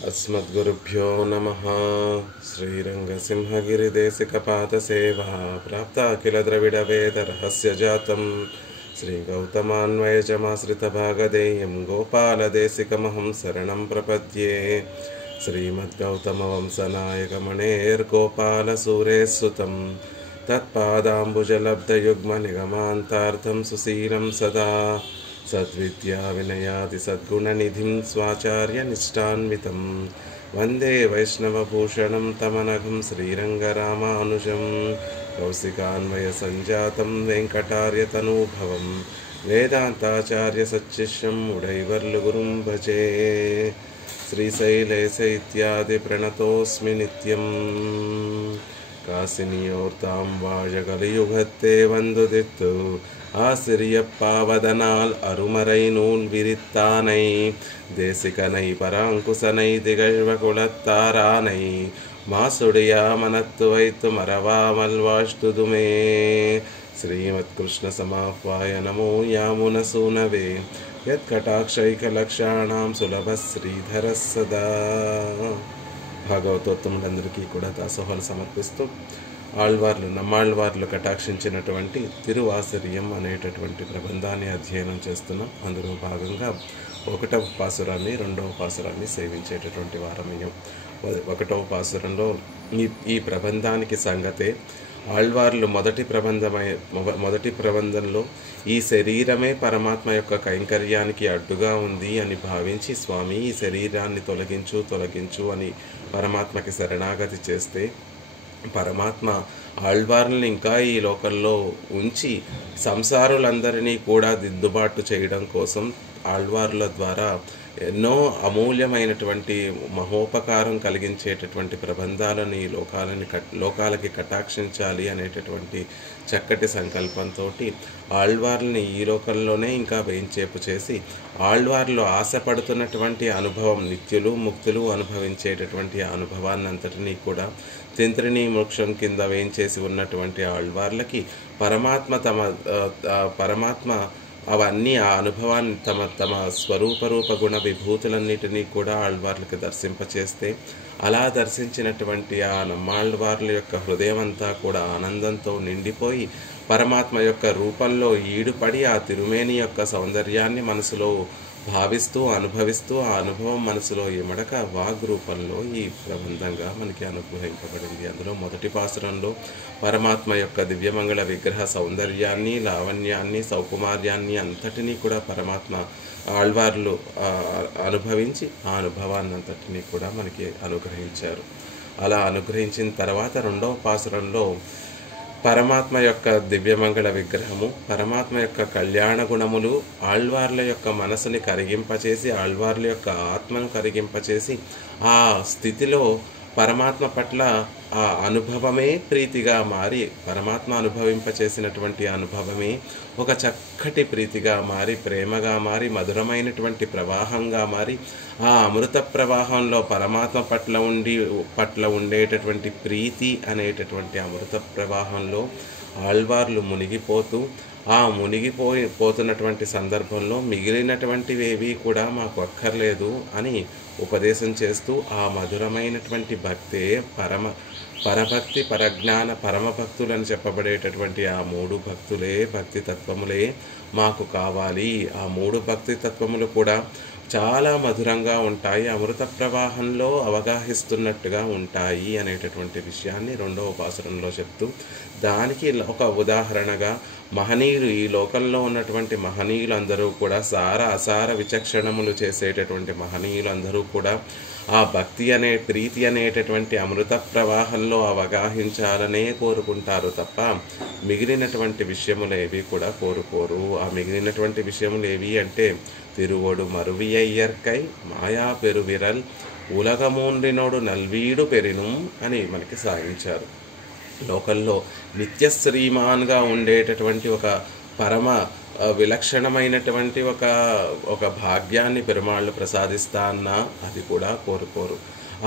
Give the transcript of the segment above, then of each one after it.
अस्मद्गुरुभ्यो नमः। श्रीरङ्गसिंहगिरिदेशिकपादसेवा प्राप्ता किल द्रविडवेदरहस्यजातं श्रीगौतमान्वयजमाश्रितभागधेयं गोपालदेशिकमहं शरणं प्रपद्ये। श्रीमद्गौतमवंशनायकमणेर्गोपालसूरेः तत्पादाम्बुजलब्धयुग्मनिगमान्तार्थं सुशीलं सदा सद्विद्या विनयादि सद्गुणनिधिं स्वाचार्यनिष्ठान्वितं वन्दे वैष्णवभूषणं तमनघं श्रीरङ्गरामानुजं कौशिकान्वयसञ्जातं वेङ्कटार्यतनूभवं वेदान्ताचार्यसच्शिष्यं उडैवर्लुगुरुं भजे। श्रीशैलेश इत्यादि प्रणतोऽस्मि नित्यं कासिनियोर्तां वाजकलियुगत्ते वन्दुदित्तु ஆசிரியப்பாவதனால் அருமறை நூல் விரித்தானை தேசிகனை பராங்குசனை திகழ்வ குலத்தாரானை மாசுடியா மனத்து வைத்து மறவாமல் வாழ்த்துதுமே. ஸ்ரீமத் கிருஷ்ண சமாஹ்வாய நமோ யாமுனசூனவே యత్కటాక్షైకలక్షాణం సులభ శ్రీధర సదా. భాగవతోత్తములందరికీ కూడా దాసోహాలు సమర్పిస్తూ ఆళ్వార్లు నమ్మాళ్వార్లు కటాక్షించినటువంటి తిరువాసరియం అనేటటువంటి ప్రబంధాన్ని అధ్యయనం చేస్తున్నాం. అందులో భాగంగా 1వ పాసురాన్ని 2వ పాసురాన్ని సేవించేటటువంటి వారమయ్యాం. 1వ పాసురంలో ఈ ప్రబంధానికి సంగతే ఆళ్వార్లు మొదటి ప్రబంధంలో ఈ శరీరమే పరమాత్మ యొక్క కైంకర్యానికి అడ్డుగా ఉంది అని భావించి, స్వామి ఈ శరీరాన్ని తొలగించు అని పరమాత్మకి శరణాగతి చేస్తే, పరమాత్మ ఆళ్వార్లని ఇంకా ఈ లోకంలో ఉంచి సంసారులందరినీ కూడా దిద్దుబాటు చేయడం కోసం ఆళ్వార్ల ద్వారా ఎన్నో అమూల్యమైనటువంటి మహోపకారం కలిగించేటటువంటి ప్రబంధాలను ఈ లోకాలకి కటాక్షించాలి అనేటటువంటి చక్కటి సంకల్పంతో ఆళ్వార్లని ఈ లోకంలోనే ఇంకా వేయించేపు చేసి, ఆళ్వార్లు ఆశపడుతున్నటువంటి అనుభవం, నిత్యులు ముక్తులు అనుభవించేటటువంటి అనుభవాన్ని అంతటినీ కూడా తింత్రిణీ మోక్షం కింద వేయించేసి ఉన్నటువంటి ఆళ్వార్లకి పరమాత్మ అవన్నీ ఆ అనుభవాన్ని తమ స్వరూపరూప గుణ విభూతులన్నిటినీ కూడా ఆళ్వార్లకు దర్శింపచేస్తే, అలా దర్శించినటువంటి ఆ నమ్మాళ్వార్ల యొక్క హృదయం అంతా కూడా ఆనందంతో నిండిపోయి పరమాత్మ యొక్క రూపంలో ఈడుపడి ఆ తిరుమేని యొక్క సౌందర్యాన్ని మనసులో భావిస్తూ అనుభవిస్తూ ఆ అనుభవం మనసులో ఇమడక వాగ్ రూపంలో ఈ ప్రబంధంగా మనకి అనుగ్రహింపబడింది. అందులో మొదటి పాసురంలో పరమాత్మ యొక్క దివ్యమంగళ విగ్రహ సౌందర్యాన్ని, లావణ్యాన్ని, సౌకుమార్యాన్ని అంతటినీ కూడా పరమాత్మ ఆళ్వార్లు అనుభవించి ఆ అనుభవాన్ని అంతటినీ కూడా మనకి అనుగ్రహించారు. అలా అనుగ్రహించిన తర్వాత 2వ పాసురంలో పరమాత్మ యొక్క దివ్యమంగళ విగ్రహము, పరమాత్మ యొక్క కళ్యాణ గుణములు ఆళ్వార్ల యొక్క మనసుని కరిగింపచేసి, ఆళ్వార్ల యొక్క ఆత్మను కరిగింపచేసి, ఆ స్థితిలో పరమాత్మ పట్ల ఆ అనుభవమే ప్రీతిగా మారి, పరమాత్మ అనుభవింపచేసినటువంటి అనుభవమే ఒక చక్కటి ప్రీతిగా మారి, ప్రేమగా మారి, మధురమైనటువంటి ప్రవాహంగా మారి, ఆ అమృత ప్రవాహంలో పరమాత్మ పట్ల ఉండేటటువంటి ప్రీతి అనేటటువంటి అమృత ప్రవాహంలో ఆళ్వార్లు మునిగిపోతూ, ఆ మునిగిపోతున్నటువంటి సందర్భంలో మిగిలినటువంటివేవి కూడా మాకు అక్కర్లేదు అని ఉపదేశం చేస్తూ, ఆ మధురమైనటువంటి భక్తే పరభక్తి, పరజ్ఞాన, పరమభక్తులని చెప్పబడేటటువంటి ఆ 3 భక్తులే, భక్తి తత్వములే మాకు కావాలి. ఆ 3 భక్తి తత్వములు కూడా చాలా మధురంగా ఉంటాయి, అమృత ప్రవాహంలో అవగాహిస్తున్నట్టుగా ఉంటాయి అనేటటువంటి విషయాన్ని 2వ పాసురంలో చెప్తూ, దానికి ఒక ఉదాహరణగా మహనీయులు, ఈ లోకంలో ఉన్నటువంటి మహనీయులందరూ కూడా సార అసార విచక్షణములు చేసేటటువంటి మహనీయులందరూ కూడా ఆ భక్తి ప్రీతి అనేటటువంటి అమృత ప్రవాహంలో అవగాహించాలనే కోరుకుంటారు తప్ప మిగిలినటువంటి విషయములేవి కూడా కోరుకోరు. ఆ మిగిలినటువంటి విషయములు ఏవి అంటే, తిరువొడు మరువియ్యర్కై మాయా పెరువిరల్ ఉలగమూండ్రినోడు నల్వీడు పెరిను అని మనకి సాగించారు. లోకంలో నిత్యశ్రీమాన్గా ఉండేటటువంటి ఒక పరమ విలక్షణమైనటువంటి ఒక భాగ్యాన్ని పెరుమాళ్ళు ప్రసాదిస్తా అన్నా అది కూడా కోరుకోరు.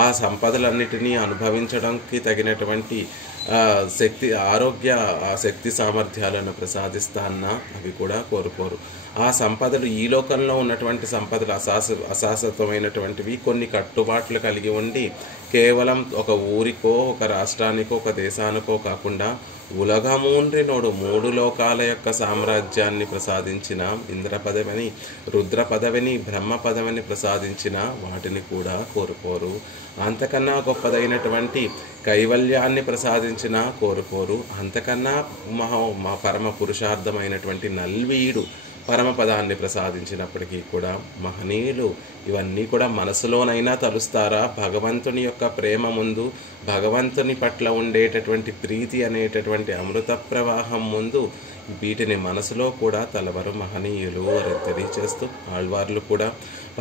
ఆ సంపదలన్నిటినీ అనుభవించడానికి తగినటువంటి శక్తి, ఆరోగ్య, ఆ శక్తి సామర్థ్యాలను ప్రసాదిస్తా అన్నా అవి కూడా కోరుకోరు. ఆ సంపదలు ఈ లోకంలో ఉన్నటువంటి సంపదలు అశాశ్వతమైనటువంటివి, కొన్ని కట్టుబాట్లు కలిగి ఉండి కేవలం ఒక ఊరికో ఒక రాష్ట్రానికో ఒక దేశానికో కాకుండా ఉలగమూండ్రినోడు 3 లోకాల యొక్క సామ్రాజ్యాన్ని ప్రసాదించిన ఇంద్ర పదవిని, రుద్ర పదవిని, బ్రహ్మ పదవిని ప్రసాదించిన వాటిని కూడా కోరుకోరు. అంతకన్నా గొప్పదైనటువంటి కైవల్యాన్ని ప్రసాదించిన కోరుకోరు. అంతకన్నా పరమ పురుషార్థమైనటువంటి నల్వీడు పరమపదాన్ని ప్రసాదించినప్పటికీ కూడా మహనీయులు ఇవన్నీ కూడా మనసులోనైనా తలుస్తారా? భగవంతుని యొక్క ప్రేమ ముందు, భగవంతుని పట్ల ఉండేటటువంటి ప్రీతి అనేటటువంటి అమృత ప్రవాహం ముందు వీటిని మనసులో కూడా తలవరు మహనీయులు అని తెలియచేస్తూ ఆళ్వార్లు కూడా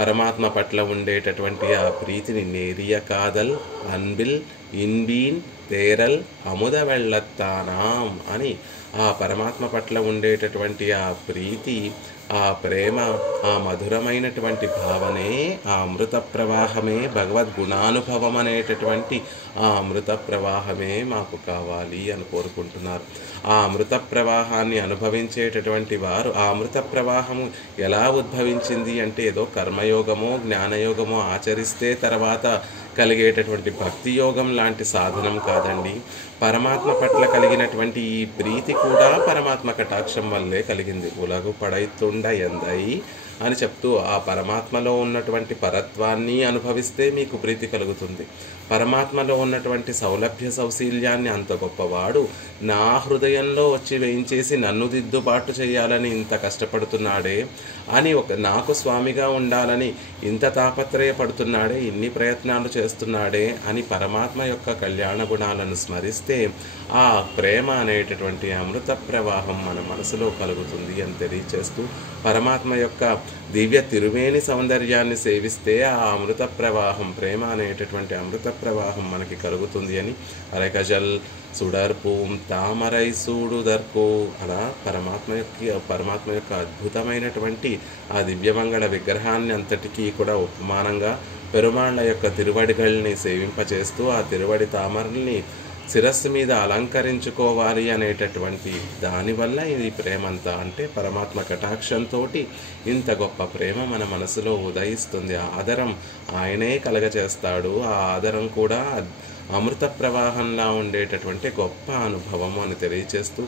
పరమాత్మ పట్ల ఉండేటటువంటి ఆ ప్రీతిని నేరియ కాదల్ అన్బిల్ ఇన్బీన్ తేరల్ అముద వెళ్ళత్తానాం అని ఆ పరమాత్మ పట్ల ఉండేటటువంటి ఆ ప్రీతి, ఆ ప్రేమ, ఆ మధురమైనటువంటి భావనే, ఆ అమృత ప్రవాహమే, భగవద్గుణానుభవం అనేటటువంటి ఆ అమృత ప్రవాహమే మాకు కావాలి అని కోరుకుంటున్నారు. ఆ అమృత ప్రవాహాన్ని అనుభవించేటటువంటి వారు, ఆ అమృత ప్రవాహము ఎలా ఉద్భవించింది అంటే ఏదో కర్మయోగమో జ్ఞానయోగమో ఆచరిస్తే తర్వాత కలిగేటటువంటి భక్తి యోగం లాంటి సాధనం కాదండి. పరమాత్మ పట్ల కలిగినటువంటి ఈ ప్రీతి కూడా పరమాత్మ కటాక్షం వల్లే కలిగింది. ఉలగు పడైతుండ ఎందై అని చెప్తూ ఆ పరమాత్మలో ఉన్నటువంటి పరత్వాన్ని అనుభవిస్తే మీకు ప్రీతి కలుగుతుంది. పరమాత్మలో ఉన్నటువంటి సౌలభ్య సౌశీల్యాన్ని, అంత గొప్పవాడు నా హృదయంలో వచ్చి వేయించేసి నన్ను దిద్దుబాటు చేయాలని ఇంత కష్టపడుతున్నాడే అని, నాకు స్వామిగా ఉండాలని ఇంత తాపత్రయపడుతున్నాడే, ఇన్ని ప్రయత్నాలు చేస్తున్నాడే అని పరమాత్మ యొక్క కళ్యాణ గుణాలను స్మరిస్తే ఆ ప్రేమ అనేటటువంటి అమృత ప్రవాహం మన మనసులో కలుగుతుంది అని తెలియచేస్తూ పరమాత్మ యొక్క దివ్య తిరుమేని సౌందర్యాన్ని సేవిస్తే ఆ అమృత ప్రవాహం, ప్రేమ అనేటటువంటి అమృత ప్రవాహం మనకి కలుగుతుంది అని అరకజల్ సుడర్పూం తామరై సూడుదర్పు అలా పరమాత్మ యొక్క అద్భుతమైనటువంటి ఆ దివ్యమంగళ విగ్రహాన్ని అంతటికీ కూడా ఉపమానంగా పెరుమాళ్ళ యొక్క తిరువడిగల్ని సేవింపచేస్తూ ఆ తిరువడి తామరల్ని శిరస్సు మీద అలంకరించుకోవాలి అనేటటువంటి దానివల్ల ఇది ప్రేమంతా, అంటే పరమాత్మ కటాక్షంతో ఇంత గొప్ప ప్రేమ మన మనసులో ఉదయిస్తుంది. ఆ ఆదరం ఆయనే కలగచేస్తాడు. ఆ ఆదరం కూడా అమృత ప్రవాహంలా ఉండేటటువంటి గొప్ప అనుభవము అని తెలియచేస్తూ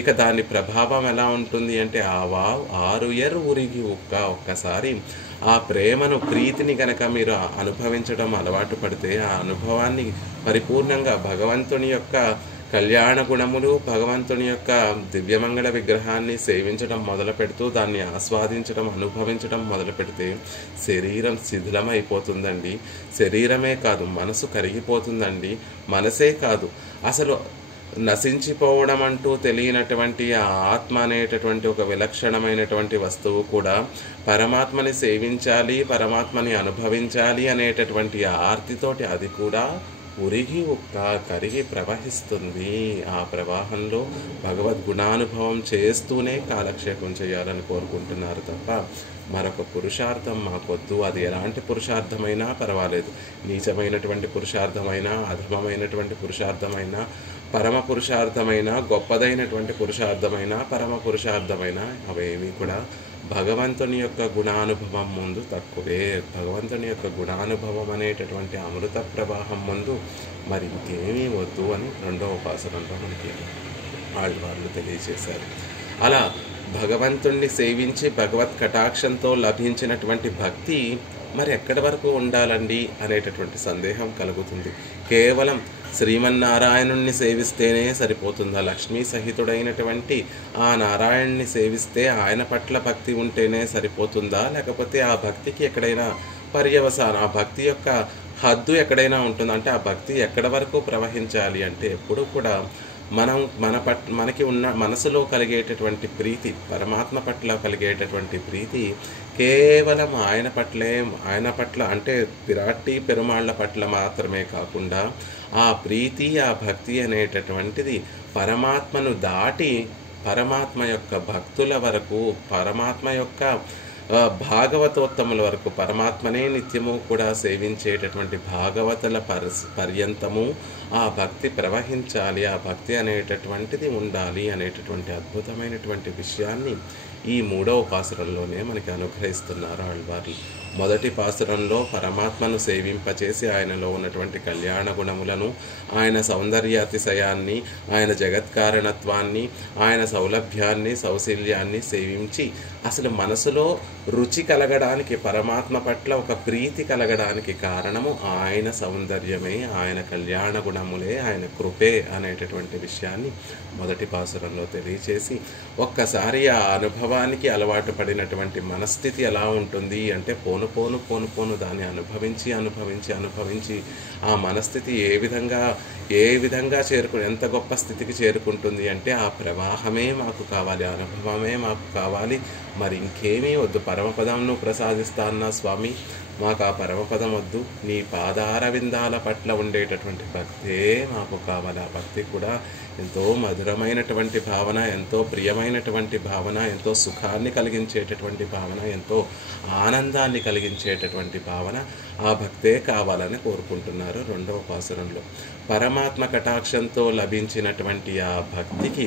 ఇక దాని ప్రభావం ఎలా ఉంటుంది అంటే ఆరుయర్ ఉరిగి ఒక్కసారి ఆ ప్రేమను, ప్రీతిని గనక మీరు అనుభవించడం అలవాటు పడితే ఆ అనుభవాన్ని పరిపూర్ణంగా భగవంతుని యొక్క కళ్యాణ గుణములు, భగవంతుని యొక్క దివ్యమంగళ విగ్రహాన్ని సేవించడం మొదలు పెడుతూ దాన్ని ఆస్వాదించడం, అనుభవించడం మొదలు పెడితే శరీరం శిథిలమైపోతుందండి. శరీరమే కాదు, మనసు కరిగిపోతుందండి. మనసే కాదు, అసలు నశించిపోవడం అంటూ తెలియనటువంటి ఆ ఆత్మ అనేటటువంటి ఒక విలక్షణమైనటువంటి వస్తువు కూడా పరమాత్మని సేవించాలి, పరమాత్మని అనుభవించాలి అనేటటువంటి ఆర్తితోటి అది కూడా ఉరిగి కరిగి ప్రవహిస్తుంది. ఆ ప్రవాహంలో భగవద్గుణానుభవం చేస్తూనే కాలక్షేపం చేయాలని కోరుకుంటున్నారు తప్ప మరొక పురుషార్థం మాకొద్దు. అది ఎలాంటి పురుషార్థమైనా పర్వాలేదు, నీచమైనటువంటి పురుషార్థమైనా, అధమమైనటువంటి పురుషార్థమైనా, పరమ పురుషార్థమైన, గొప్పదైనటువంటి పురుషార్థమైన, పరమ పురుషార్థమైన అవేమీ కూడా భగవంతుని యొక్క గుణానుభవం ముందు తక్కువే. భగవంతుని యొక్క గుణానుభవం అనేటటువంటి అమృత ప్రవాహం ముందు మరి ఇంకేమీ వద్దు అని రెండవ ఉపాసనంలో మనకి ఆళ్వార్లు తెలియజేశారు. అలా భగవంతుణ్ణి సేవించి భగవత్ కటాక్షంతో లభించినటువంటి భక్తి మరి ఎక్కడి వరకు ఉండాలండి అనేటటువంటి సందేహం కలుగుతుంది. కేవలం శ్రీమన్నారాయణుణ్ణి సేవిస్తేనే సరిపోతుందా? లక్ష్మీ సహితుడైనటువంటి ఆ నారాయణ్ణి సేవిస్తే ఆయన పట్ల భక్తి ఉంటేనే సరిపోతుందా? లేకపోతే ఆ భక్తికి ఎక్కడైనా పర్యవసానం, ఆ భక్తి యొక్క హద్దు ఎక్కడైనా ఉంటుందా? అంటే ఆ భక్తి ఎక్కడి వరకు ప్రవహించాలి అంటే ఎప్పుడు కూడా మనకి ఉన్న మనసులో కలిగేటటువంటి ప్రీతి, పరమాత్మ పట్ల కలిగేటటువంటి ప్రీతి కేవలం ఆయన పట్ల అంటే పిరాట్టి పెరుమాళ్ళ పట్ల మాత్రమే కాకుండా ఆ ప్రీతి, ఆ భక్తి అనేటటువంటిది పరమాత్మను దాటి పరమాత్మ యొక్క భక్తుల వరకు, పరమాత్మ యొక్క భాగవతోత్తముల వరకు, పరమాత్మనే నిత్యము కూడా సేవించేటటువంటి భాగవతుల పర్యంతము ఆ భక్తి ప్రవహించాలి, ఆ భక్తి అనేటటువంటిది ఉండాలి అనేటటువంటి అద్భుతమైనటువంటి విషయాన్ని ఈ 3వ పాసురంలోనే మనకి అనుగ్రహిస్తున్నారు ఆళ్వార్లు. మొదటి పాసురంలో పరమాత్మను సేవింపచేసి ఆయనలో ఉన్నటువంటి కళ్యాణ గుణములను, ఆయన సౌందర్యాతిశయాన్ని, ఆయన జగత్కారణత్వాన్ని, ఆయన సౌలభ్యాన్ని, సౌశల్యాన్ని సేవించి అసలు మనసులో రుచి కలగడానికి, పరమాత్మ పట్ల ఒక ప్రీతి కలగడానికి కారణము ఆయన సౌందర్యమే, ఆయన కళ్యాణ గుణములే, ఆయన కృపే అనేటటువంటి విషయాన్ని మొదటి పాసురంలో తెలియచేసి, ఒక్కసారి ఆ అనుభవానికి అలవాటు పడినటువంటి మనస్థితి ఎలా ఉంటుంది అంటే పోను దాన్ని అనుభవించి ఆ మనస్థితి ఏ విధంగా ఎంత గొప్ప స్థితికి చేరుకుంటుంది అంటే ఆ ప్రవాహమే మాకు కావాలి, అనుభవమే మాకు కావాలి, మరి ఇంకేమీ వద్దు. పరమపదంను ప్రసాదిస్తాన్నా స్వామి, మాకు ఆ పరమపదం వద్దు, నీ పాదారవిందాల పట్ల ఉండేటటువంటి భక్తే మాకు కావాలి. ఆ భక్తి కూడా ఎంతో మధురమైనటువంటి భావన, ఎంతో ప్రియమైనటువంటి భావన, ఎంతో సుఖాన్ని కలిగించేటటువంటి భావన, ఎంతో ఆనందాన్ని కలిగించేటటువంటి భావన, ఆ భక్తే కావాలని కోరుకుంటున్నారు 2వ పాసురంలో. పరమాత్మ కటాక్షంతో లభించినటువంటి ఆ భక్తికి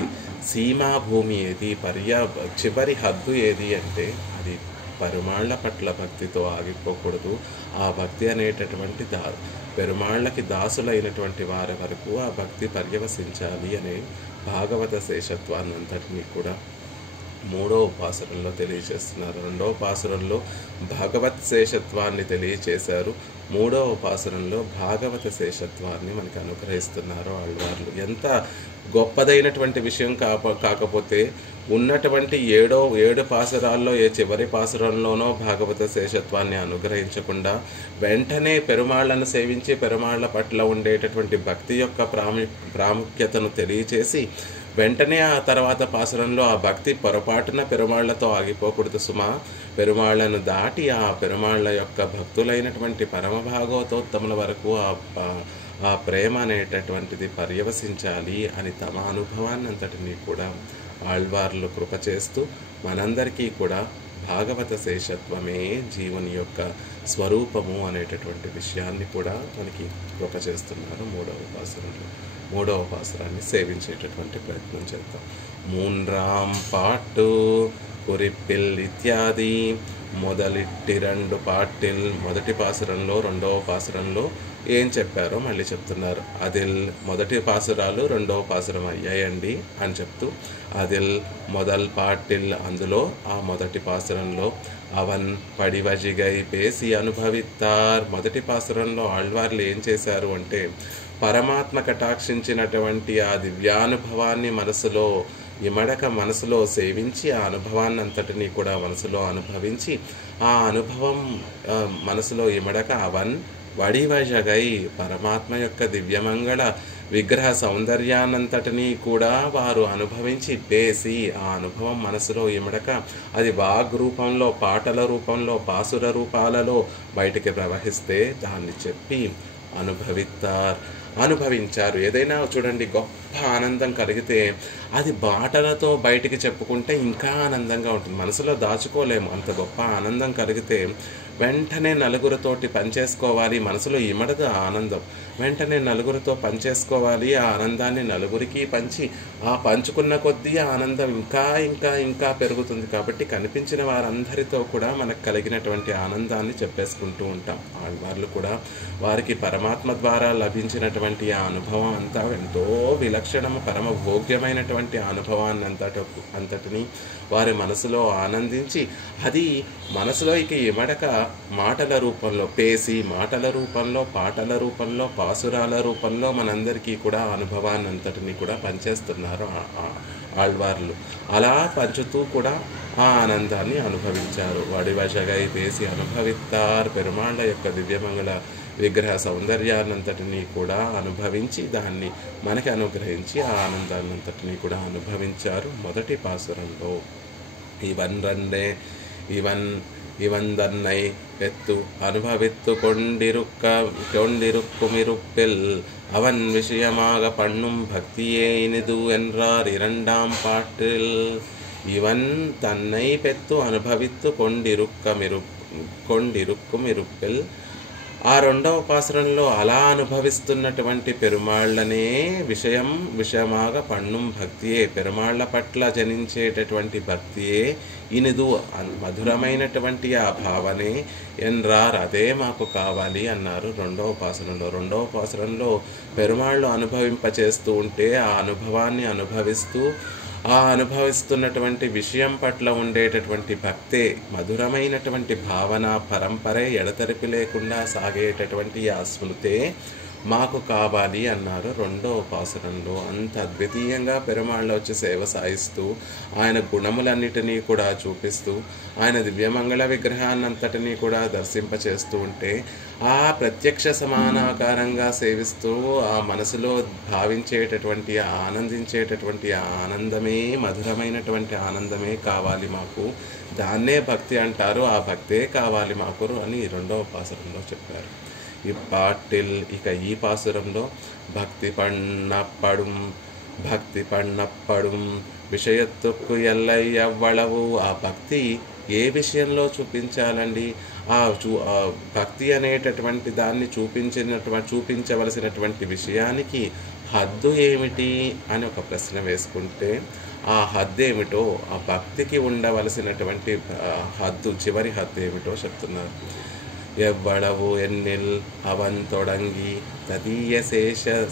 సీమాభూమి ఏది, చివరి హద్దు ఏది అంటే అది పెరుమాళ్ల పట్ల భక్తితో ఆగిపోకూడదు. ఆ భక్తి అనేటటువంటి పెరుమాళ్ళకి దాసులైనటువంటి వారి వరకు ఆ భక్తి పర్యవసించాలి అనే భాగవత శేషత్వాన్ని అంతటినీ కూడా 3వ పాసురంలో తెలియజేస్తున్నారు. 2వ పాసురంలో భగవత్ శేషత్వాన్ని తెలియచేశారు. 3వ పాసురంలో భాగవత శేషత్వాన్ని మనకి అనుగ్రహిస్తున్నారు ఆళ్వార్లు. ఎంత గొప్పదైనటువంటి విషయం కాకపోతే ఉన్నటువంటి 7 పాసురాల్లో ఏ చివరి పాసురంలోనో భాగవత శేషత్వాన్ని అనుగ్రహించకుండా వెంటనే పెరుమాళ్లను సేవించి పెరుమాళ్ల పట్ల ఉండేటటువంటి భక్తి యొక్క ప్రాముఖ్యతను తెలియచేసి వెంటనే ఆ తర్వాత పాసురంలో ఆ భక్తి పొరపాటున పెరుమాళ్లతో ఆగిపోకూడదు సుమా, పెరుమాళ్లను దాటి ఆ పెరుమాళ్ల యొక్క భక్తులైనటువంటి పరమ భాగవతోత్తముల వరకు ఆ ప్రేమ అనేటటువంటిది పర్యవసించాలి అని తమ అనుభవాన్ని అంతటినీ కూడా ఆళ్వార్లు కృప చేస్తూ మనందరికీ కూడా భాగవత శేషత్వమే జీవుని యొక్క స్వరూపము అనేటటువంటి విషయాన్ని కూడా మనకి కృప చేస్తున్నారు 3వ పాసురంలో. 3వ పాసురాన్ని సేవించేటటువంటి ప్రయత్నం చేద్దాం. మూన్రాం పాట్టు కురిపిల్ ఇత్యాది మొదలిట్టి 2 పాటిల్. మొదటి పాసురంలో 2వ పాసురంలో ఏం చెప్పారో మళ్ళీ చెప్తున్నారు. అదిల్ మొదటి పాసురాలు 2వ పాసురం అయ్యాయండి అని చెప్తూ అదిల్ మొదల్ పాటిల్, అందులో ఆ మొదటి పాసురంలో అవన్ పడివజిగై పేసి అనుభవిత్తార్. మొదటి పాసురంలో ఆళ్వార్లు ఏం చేశారు అంటే పరమాత్మ కటాక్షించినటువంటి ఆ దివ్యానుభవాన్ని మనసులో సేవించి ఆ అనుభవాన్ని అంతటినీ కూడా మనసులో అనుభవించి ఆ అనుభవం మనసులో ఇమడక అవన్ వడివజగై పరమాత్మ యొక్క దివ్యమంగళ విగ్రహ సౌందర్యాన్నంతటినీ కూడా వారు అనుభవించి పేసి ఆ అనుభవం మనసులో ఇమడక అది వాగ్ రూపంలో, పాటల రూపంలో, పాసుర రూపాలలో బయటికి ప్రవహిస్తే దాన్ని చెప్పి అనుభవించారు. ఏదైనా చూడండి, గొప్ప ఆనందం కలిగితే అది బాటలతో బయటికి చెప్పుకుంటే ఇంకా ఆనందంగా ఉంటుంది. మనసులో దాచుకోలేము. అంత గొప్ప ఆనందం కలిగితే వెంటనే నలుగురితోటి పనిచేసుకోవాలి. మనసులో ఇమడదు ఆనందం. వెంటనే నలుగురితో పనిచేసుకోవాలి. ఆ ఆనందాన్ని నలుగురికి పంచి ఆ పంచుకున్న కొద్దీ ఆనందం ఇంకా ఇంకా ఇంకా పెరుగుతుంది. కాబట్టి కనిపించిన వారందరితో కూడా మనకు కలిగినటువంటి ఆనందాన్ని చెప్పేసుకుంటూ ఉంటాం. ఆళ్వార్లు కూడా వారికి పరమాత్మ ద్వారా లభించినటువంటి ఆ అనుభవం అంతా ఎంతో విలక్షణము, పరమ భోగ్యమైనటువంటి అనుభవాన్ని అంతటిని వారి మనసులో ఆనందించి అది మనసులో ఇక ఇమడక మాటల రూపంలో పేసి, మాటల రూపంలో, పాటల రూపంలో, పాసురాల రూపంలో మనందరికీ కూడా అనుభవాన్ని అంతటిని కూడా పంచేస్తున్నారు ఆళ్వార్లు. అలా పంచుతూ కూడా ఆ ఆనందాన్ని అనుభవించారు. వడివశగై పేసి అనుభవిత్తార్. పెరుమాళ్ళ యొక్క దివ్యమంగళ విగ్రహ సౌందర్యాన్నంతటినీ కూడా అనుభవించి దాన్ని మనకి అనుగ్రహించి ఆ ఆనందాన్నంతటినీ కూడా అనుభవించారు. మొదటి పాసురంలో ఇవందన్నై పెత్తు అనుభవిత్తు கொண்டிருக்குமிருப்பில் அவன் விஷயமாக பண்ணும் பக்தியே இனிது என்றார் 2ஆம் பாட்டில். இவன் தன்னை பெத்து அனுபவித்து கொண்டிருக்குமிருப்பில் ఆ రెండవ పాసురంలో అలా అనుభవిస్తున్నటువంటి పెరుమాళ్ళనే విషయమాగా పన్నుం భక్తియే, పెరుమాళ్ళ పట్ల జనించేటటువంటి భక్తియే ఇనిదు మధురమైనటువంటి ఆ భావనే ఎన్రార్, అదే మాకు కావాలి అన్నారు రెండవ పాసురంలో. రెండవ పాసురంలో పెరుమాళ్ళు అనుభవింపచేస్తూ ఉంటే ఆ అనుభవాన్ని అనుభవిస్తూ ఆ అనుభవిస్తున్నటువంటి విషయం పట్ల ఉండేటటువంటి భక్తే, మధురమైనటువంటి భావన పరంపరే ఎడతెరిపి లేకుండా సాగేటటువంటి ఆ స్మృతే మాకు కావాలి అన్నారు రెండవ పాసురంలో. అంత అద్వితీయంగా పెరుమాళ్ళ వచ్చి సేవ సాయిస్తూ ఆయన గుణములన్నిటినీ కూడా చూపిస్తూ ఆయన దివ్యమంగళ విగ్రహాన్నంతటినీ కూడా దర్శింపచేస్తూ ఉంటే ఆ ప్రత్యక్ష సమానాకారంగా సేవిస్తూ ఆ మనసులో భావించేటటువంటి ఆనందించేటటువంటి ఆనందమే, మధురమైనటువంటి ఆనందమే కావాలి మాకు, దాన్నే భక్తి అంటారు, ఆ భక్తే కావాలి మాకు అని రెండవ పాసురంలో చెప్పారు. ఇక ఈ పాసురంలో భక్తి పన్నప్పடும் విషయత్తుకు ఎల్లయ్యవ్వళవు, ఆ భక్తి ఏ విషయంలో చూపించాలండి? ఆ భక్తి అనేటటువంటి దాన్ని చూపించవలసినటువంటి విషయానికి హద్దు ఏమిటి అని ఒక ప్రశ్న వేసుకుంటే ఆ హద్దు ఏమిటో, ఆ భక్తికి ఉండవలసినటువంటి హద్దు, చివరి హద్దు ఏమిటో చెప్తున్నారు. ఎవ్వడవు ఎన్నిల్ అవన్ తొడంగి తదీయ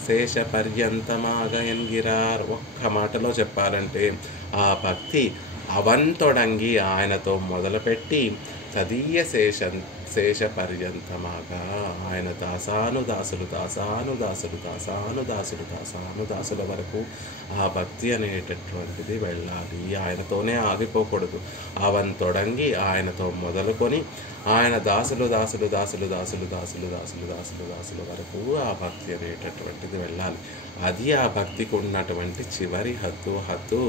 శేష పర్యంతమాగ ఎన్గిరార్. ఒక్క మాటలో చెప్పాలంటే ఆ భక్తి అవన్ తొడంగి, ఆయనతో మొదలుపెట్టి తదీయ శేష పర్యంతమాగా, ఆయన దాసానుదాసుల వరకు ఆ భక్తి అనేటటువంటిది వెళ్ళాలి. ఆయనతోనే ఆగిపోకూడదు. అవన్ తొడంగి, ఆయనతో మొదలుకొని ఆయన దాసుల వరకు ఆ భక్తి అనేటటువంటిది వెళ్ళాలి. అది ఆ భక్తికి ఉన్నటువంటి చివరి హద్దు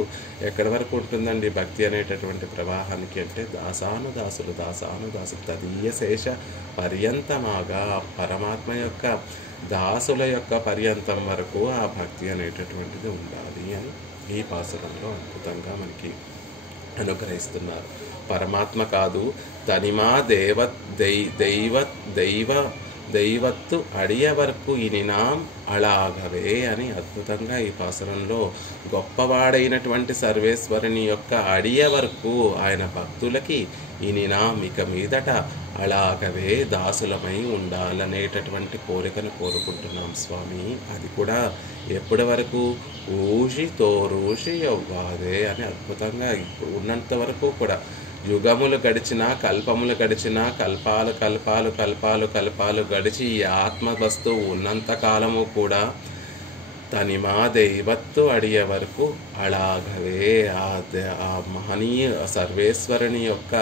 ఎక్కడి వరకు ఉంటుందండి భక్తి అనేటటువంటి ప్రవాహానికి అంటే దాసానుదాసులు తదీయ శేష పర్యంతమాగా, పరమాత్మ యొక్క దాసుల యొక్క పర్యంతం వరకు ఆ భక్తి అనేటటువంటిది ఉండాలి అని ఈ పాసురంలో అద్భుతంగా మనకి అనుగ్రహిస్తున్నారు. పరమాత్మ కాదు, తనిమా దైవత్తు అడియవర్కు ఇనినాం అలాగవే అని అద్భుతంగా ఈ పాసురంలో గొప్పవాడైనటువంటి సర్వేశ్వరుని యొక్క అడియవర్కు, ఆయన భక్తులకి ఇనినాం ఇక మీదట అలాగవే దాసులమై ఉండాలనేటటువంటి కోరికను కోరుకుంటున్నాం స్వామి. అది కూడా ఎప్పటి వరకు ఊషి తోరూషి యవ్వాదే అని అద్భుతంగా ఇప్పుడు ఉన్నంత వరకు కూడా యుగములు గడిచినా, కల్పములు గడిచినా, కల్పాలు గడిచి ఈ ఆత్మ వస్తువు ఉన్నంత కాలము కూడా తనిమా దైవత్తు అడిగే వరకు అలాగవే ఆ మహనీయ సర్వేశ్వరుని యొక్క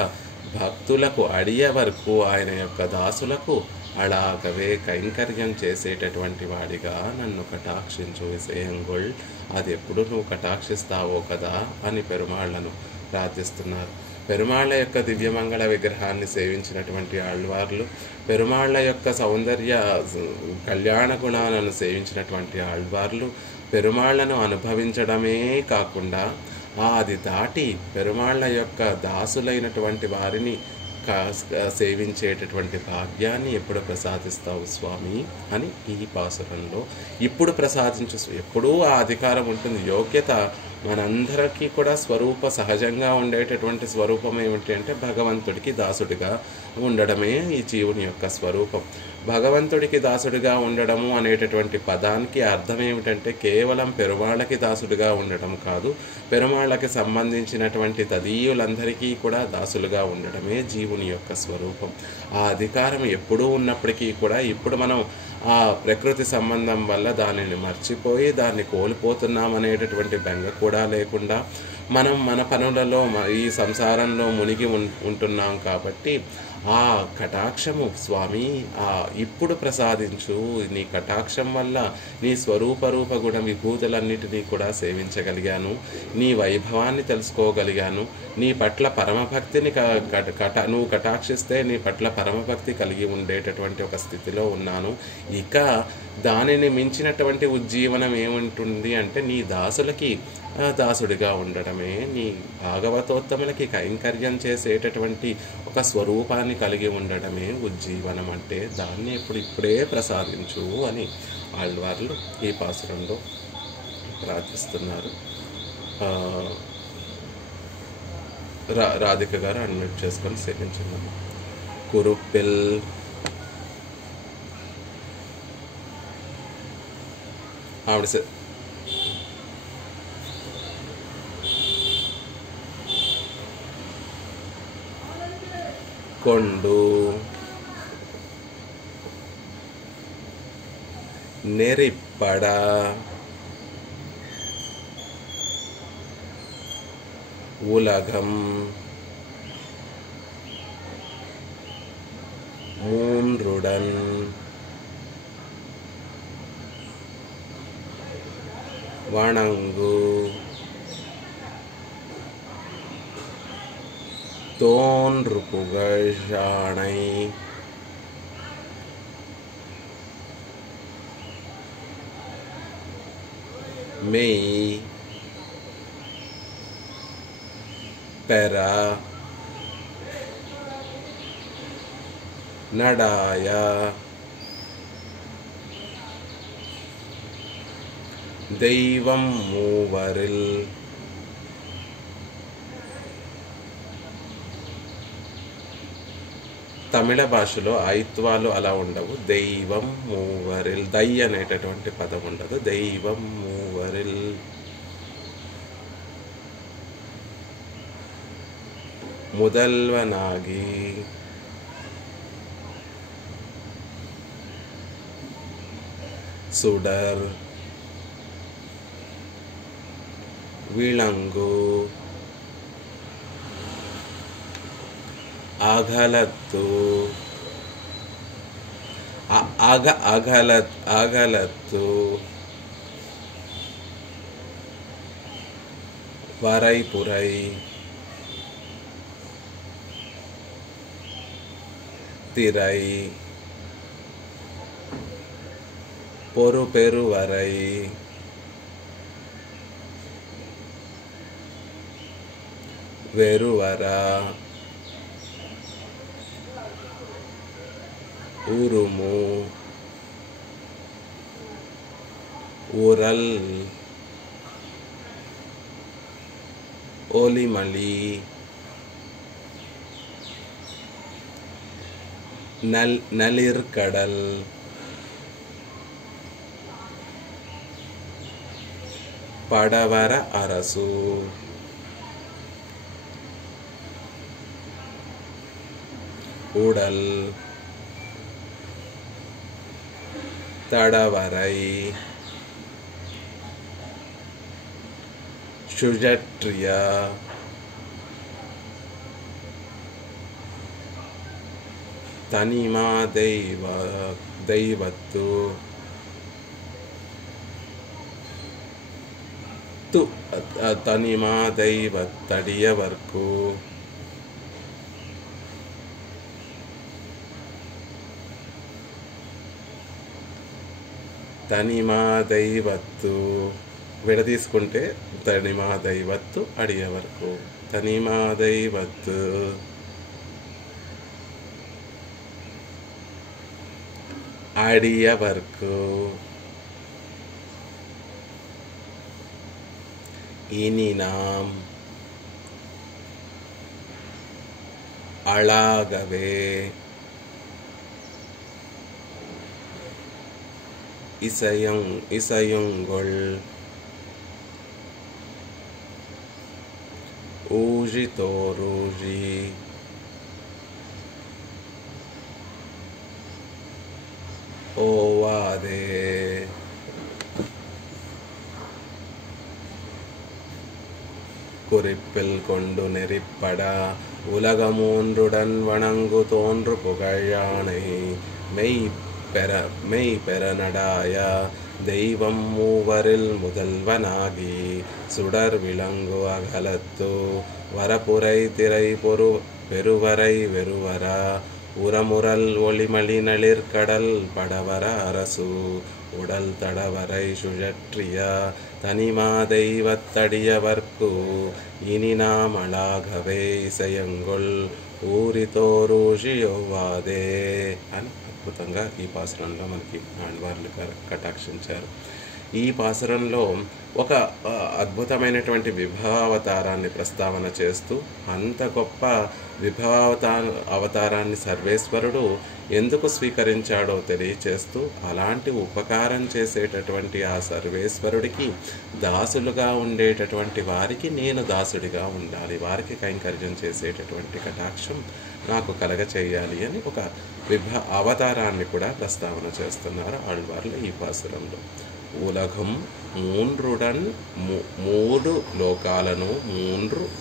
భక్తులకు అడిగే వరకు, ఆయన యొక్క దాసులకు అలాగవే కైంకర్యం చేసేటటువంటి వాడిగా నన్ను కటాక్షించు విషయంగొల్, అది ఎప్పుడు నువ్వు కటాక్షిస్తావో కదా అని పెరుమాళ్లను ప్రార్థిస్తున్నారు. పెరుమాళ్ళ యొక్క దివ్యమంగళ విగ్రహాన్ని సేవించినటువంటి ఆళ్వార్లు, పెరుమాళ్ళ యొక్క సౌందర్య కళ్యాణ గుణాలను సేవించినటువంటి ఆళ్వార్లు పెరుమాళ్లను అనుభవించడమే కాకుండా అది దాటి పెరుమాళ్ళ యొక్క దాసులైనటువంటి వారిని సేవించేటటువంటి భాగ్యాన్ని ఎప్పుడు ప్రసాదిస్తావు స్వామి అని ఈ పాసురంలో ఇప్పుడు ప్రసాదించు. ఎప్పుడూ ఆ అధికారం ఉంటుంది. యోగ్యత మనందరికీ కూడా సహజంగా ఉండేటటువంటి స్వరూపం ఏమిటి అంటే భగవంతుడికి దాసుడిగా ఉండడమే ఈ జీవుని యొక్క స్వరూపం. భగవంతుడికి దాసుడిగా ఉండడము అనేటటువంటి పదానికి అర్థం ఏమిటంటే కేవలం పెరుమాళ్ళకి దాసుడిగా ఉండడం కాదు, పెరుమాళ్ళకి సంబంధించినటువంటి తదీయులందరికీ కూడా దాసులుగా ఉండడమే జీవుని యొక్క స్వరూపం. ఆ అధికారం ఎప్పుడూ ఉన్నప్పటికీ కూడా ఇప్పుడు మనం ఆ ప్రకృతి సంబంధం వల్ల దానిని మర్చిపోయి దాన్ని కోల్పోతున్నామనేటటువంటి బెంగ కూడా లేకుండా మనం మన పనులలో ఈ సంసారంలో మునిగి ఉంటున్నాం. కాబట్టి ఆ కటాక్షము స్వామి ఇప్పుడు ప్రసాదించు. నీ కటాక్షం వల్ల నీ స్వరూప గుణ విభూతులన్నిటినీ కూడా సేవించగలిగాను, నీ వైభవాన్ని తెలుసుకోగలిగాను, నీ పట్ల పరమభక్తిని నువ్వు కటాక్షిస్తే నీ పట్ల పరమభక్తి కలిగి ఉండేటటువంటి ఒక స్థితిలో ఉన్నాను. ఇక దానిని మించినటువంటి ఉజ్జీవనం ఏముంటుంది అంటే నీ దాసులకి దాసుడిగా ఉండడమే, నీ భాగవతోత్తములకి కైంకర్యం చేసేటటువంటి ఒక స్వరూపాన్ని జీవాన్ని కలిగి ఉండటమే ఉజ్జీవనం అంటే, దాన్ని ఇప్పుడే ప్రసాదించు అని ఆళ్వార్లు ఈ పాసురంలో ప్రార్థిస్తున్నారు. రాధిక గారు అడ్మిట్ చేసుకొని సేవించున్నాము. కురుప్పిల్ ఆవిడ కొండు నెరిప్పడ உலகம் மூன்றுடன் வணங்கு தோன்று புகழானை மெய் பெற நடாய தெய்வம் மூவரில் తమిళ భాషలో ఐత్వాలు అలా ఉండవు. దైవం మూవరిల్, దై అనేటటువంటి పదం ఉండదు. దైవం మూవరిల్. முதல்வனாகி சுடர் விளங்கு அகலத்து அகலத்து வரைபுரை திரை பொறுபெருவரை வெறுவரா உருமு உரல் ஒலிமலி நளிர்கடல் படவர அரசு உடல் தடவரை சுழற்றிய தனிமா தெய்வத்து தனிமா தெய்வத்தடியவர்க்கு తనిమా దైవత్తు విడదీసుకుంటే తనిమా దైవత్తు అడియవరకు తనిమా దైవత్తు அடியவர்க்கு இனி நாம் அழாகவே இசையுங்கள் ஊழி தோரூழி ஓவாதே குறிப்பில் கொண்டு நெறிப்பட உலகமூன்றுடன் வணங்கு தோன்று புகழானை மெய் பெற நடாய தெய்வம் மூவரில் முதல்வனாகி சுடர் விளங்கு அகலத்து வரப்புரை திரை பெருவரை வெறுவரா உரமுரல் ஒளிமலி நளிர்கடல் படவர அரசு உடல் தடவரை சுழற்றிய தனிமா தெய்வத்தடியவர்க்கு இனி நாம் அழாகவே இசையுங்கள் ఊరితో రూషియోవాదే అని అద్భుతంగా ఈ పాసురంలో మనకి ఆళ్వార్లు కటాక్షించారు. ఈ పాసురంలో ఒక అద్భుతమైనటువంటి విభవావతారాన్ని ప్రస్తావన చేస్తూ అంత గొప్ప అవతారాన్ని సర్వేశ్వరుడు ఎందుకు స్వీకరించాడో తెలియచేస్తూ అలాంటి ఉపకారం చేసేటటువంటి ఆ సర్వేశ్వరుడికి దాసులుగా ఉండేటటువంటి వారికి నేను దాసుడిగా ఉండాలి, వారికి కైంకర్యం చేసేటటువంటి కటాక్షం నాకు కలగచేయాలి అని ఒక అవతారాన్ని కూడా ప్రస్తావన చేస్తున్నారు ఆళ్వార్లు ఈ పాసురంలో. ఉలగం మూండ్రుడన్ మూడు లోకాలను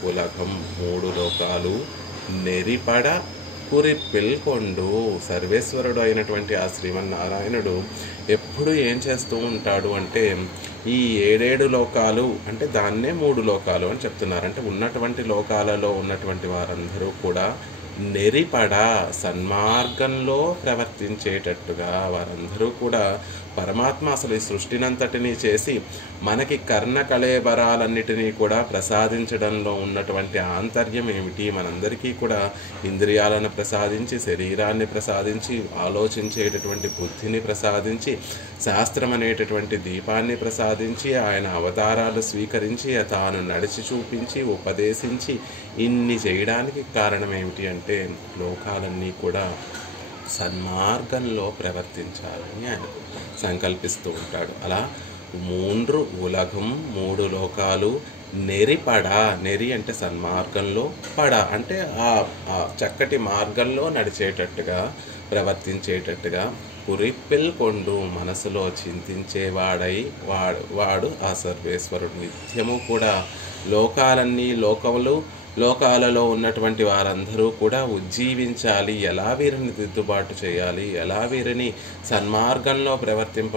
ఉలగం మూడు లోకాలు నెరిపడ కురిపిల్కొండు. సర్వేశ్వరుడు అయినటువంటి ఆ శ్రీమన్నారాయణుడు ఎప్పుడు ఏం చేస్తూ ఉంటాడు అంటే ఈ 7 లోకాలు అంటే దాన్నే 3 లోకాలు అని చెప్తున్నారు. అంటే ఉన్నటువంటి లోకాలలో ఉన్నటువంటి వారందరూ కూడా నెరిపడ సన్మార్గంలో ప్రవర్తించేటట్టుగా వారందరూ కూడా పరమాత్మ అసలు ఈ సృష్టినంతటినీ చేసి మనకి కర్ణ కళేబరాలన్నిటినీ కూడా ప్రసాదించడంలో ఉన్నటువంటి ఆంతర్యం ఏమిటి, మనందరికీ కూడా ఇంద్రియాలను ప్రసాదించి శరీరాన్ని ప్రసాదించి ఆలోచించేటటువంటి బుద్ధిని ప్రసాదించి శాస్త్రం అనేటటువంటి దీపాన్ని ప్రసాదించి ఆయన అవతారాలు స్వీకరించి తాను నడిచి చూపించి ఉపదేశించి ఇన్ని చేయడానికి కారణం ఏమిటి అంటే లోకాలన్నీ కూడా సన్మార్గంలో ప్రవర్తించాలని ఆయన సంకల్పిస్తూ ఉంటాడు. అలా ఉలగం 3 లోకాలు నెరిపడ, నెరి అంటే సన్మార్గంలో, పడ అంటే ఆ చక్కటి మార్గంలో నడిచేటట్టుగా ప్రవర్తించేటట్టుగా కురిపిల్కొండు మనసులో చింతించేవాడై వాడు ఆ సర్వేశ్వరుడు నిత్యము కూడా లోకాలన్నీ లోకాలలో ఉన్నటువంటి వారందరూ కూడా ఉజ్జీవించాలి, ఎలా వీరిని దిద్దుబాటు చేయాలి, ఎలా వీరిని సన్మార్గంలో ప్రవర్తింప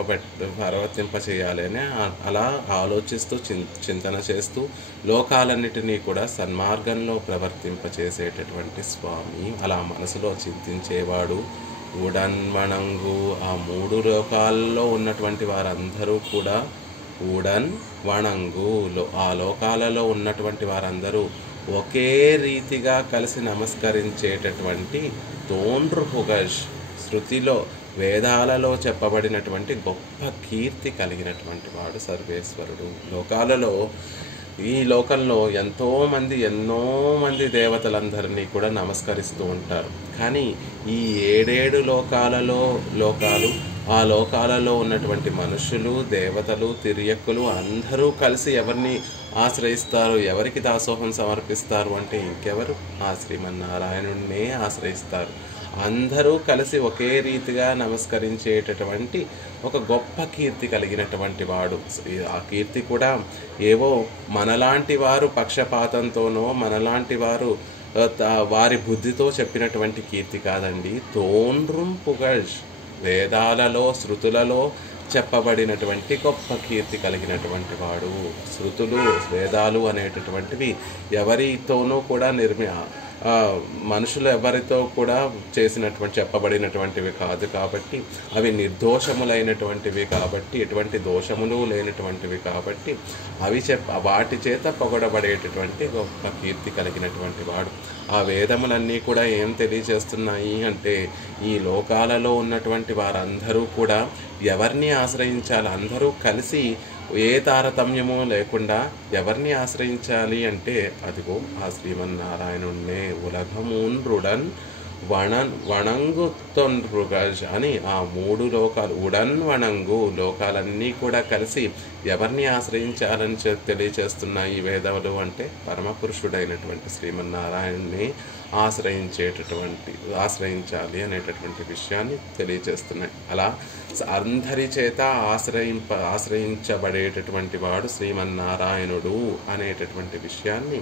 చేయాలి అని అలా ఆలోచిస్తూ చింతన చేస్తూ లోకాలన్నిటినీ కూడా సన్మార్గంలో ప్రవర్తింప చేసేటటువంటి స్వామి. అలా మనసులో చింతించేవాడు ఉడన్వణంగు. ఆ 3 లోకాల్లో ఉన్నటువంటి వారందరూ కూడా వణంగు ఆ లోకాలలో ఉన్నటువంటి వారందరూ ఒకే రీతిగా కలిసి నమస్కరించేటటువంటి తోండ్రుపుగష్ శృతిలో వేదాలలో చెప్పబడినటువంటి గొప్ప కీర్తి కలిగినటువంటి వాడు సర్వేశ్వరుడు. ఈ లోకంలో ఎన్నో మంది దేవతలందరినీ కూడా నమస్కరిస్తూ ఉంటారు. కానీ ఈ 7 లోకాలు ఆ లోకాలలో ఉన్నటువంటి మనుషులు, దేవతలు, తిర్యక్కులు అందరూ కలిసి ఎవరిని ఆశ్రయిస్తారు, ఎవరికి దాసోహం సమర్పిస్తారు అంటే ఇంకెవరు? ఆ శ్రీమన్నారాయణుడినే ఆశ్రయిస్తారు. అందరూ కలిసి ఒకే రీతిగా నమస్కరించేటటువంటి ఒక గొప్ప కీర్తి కలిగినటువంటి వాడు. ఆ కీర్తి కూడా ఏవో మనలాంటి వారు పక్షపాతంతోనో మనలాంటి వారి బుద్ధితో చెప్పినటువంటి కీర్తి కాదండి. తోండ్రుం పుగష్ వేదాలలో శృతులలో చెప్పబడినటువంటి గొప్ప కీర్తి కలిగినటువంటి వాడు. శృతులు వేదాలు అనేటటువంటివి ఎవరితోనూ కూడా మనుషులు ఎవరితో కూడా చెప్పబడినటువంటివి కాదు కాబట్టి అవి నిర్దోషములైనటువంటివి కాబట్టి ఎటువంటి దోషములు లేనటువంటివి కాబట్టి వాటి చేత పొగడబడేటటువంటి గొప్ప కీర్తి కలిగినటువంటి వాడు. ఆ వేదములన్నీ కూడా ఏం తెలియజేస్తున్నాయి అంటే ఈ లోకాలలో ఉన్నటువంటి వారందరూ కూడా ఎవరిని ఆశ్రయించాలి, అందరూ కలిసి ఏ తారతమ్యమో లేకుండా ఎవరిని ఆశ్రయించాలి అంటే అదిగో ఆ శ్రీమన్నారాయణుణ్ణే. ఉలగమూన్రుడన్ వణంగు తొండ్రుగజ్ అని ఆ 3 లోకాలు వణంగు లోకాలన్నీ కూడా కలిసి ఎవరిని ఆశ్రయించాలని తెలియచేస్తున్నాయి ఈ వేదములు అంటే పరమపురుషుడైనటువంటి శ్రీమన్నారాయణుణ్ణి ఆశ్రయించాలి అనేటటువంటి విషయాన్ని తెలియచేస్తున్నాయి. అలా అందరి చేత ఆశ్రయించబడేటటువంటి వాడు శ్రీమన్నారాయణుడు అనేటటువంటి విషయాన్ని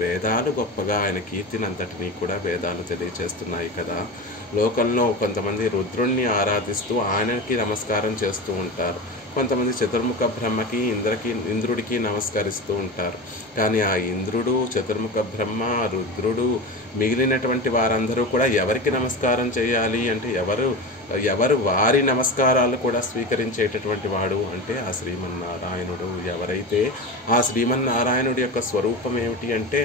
వేదాలు గొప్పగా ఆయన కీర్తినంతటినీ కూడా వేదాలు తెలియచేస్తున్నాయి కదా. లోకంలో కొంతమంది రుద్రుణ్ణి ఆరాధిస్తూ ఆయనకి నమస్కారం చేస్తూ ఉంటారు, కొంతమంది చతుర్ముఖ బ్రహ్మకి ఇంద్రుడికి నమస్కరిస్తూ ఉంటారు. కానీ ఆ ఇంద్రుడు, చతుర్ముఖ బ్రహ్మ, రుద్రుడు మిగిలినటువంటి వారందరూ కూడా ఎవరికి నమస్కారం చేయాలి అంటే ఎవరు వారి నమస్కారాలు కూడా స్వీకరించేటటువంటి వాడు అంటే ఆ శ్రీమన్నారాయణుడు. ఎవరైతే ఆ శ్రీమన్నారాయణుడి యొక్క స్వరూపం ఏమిటి అంటే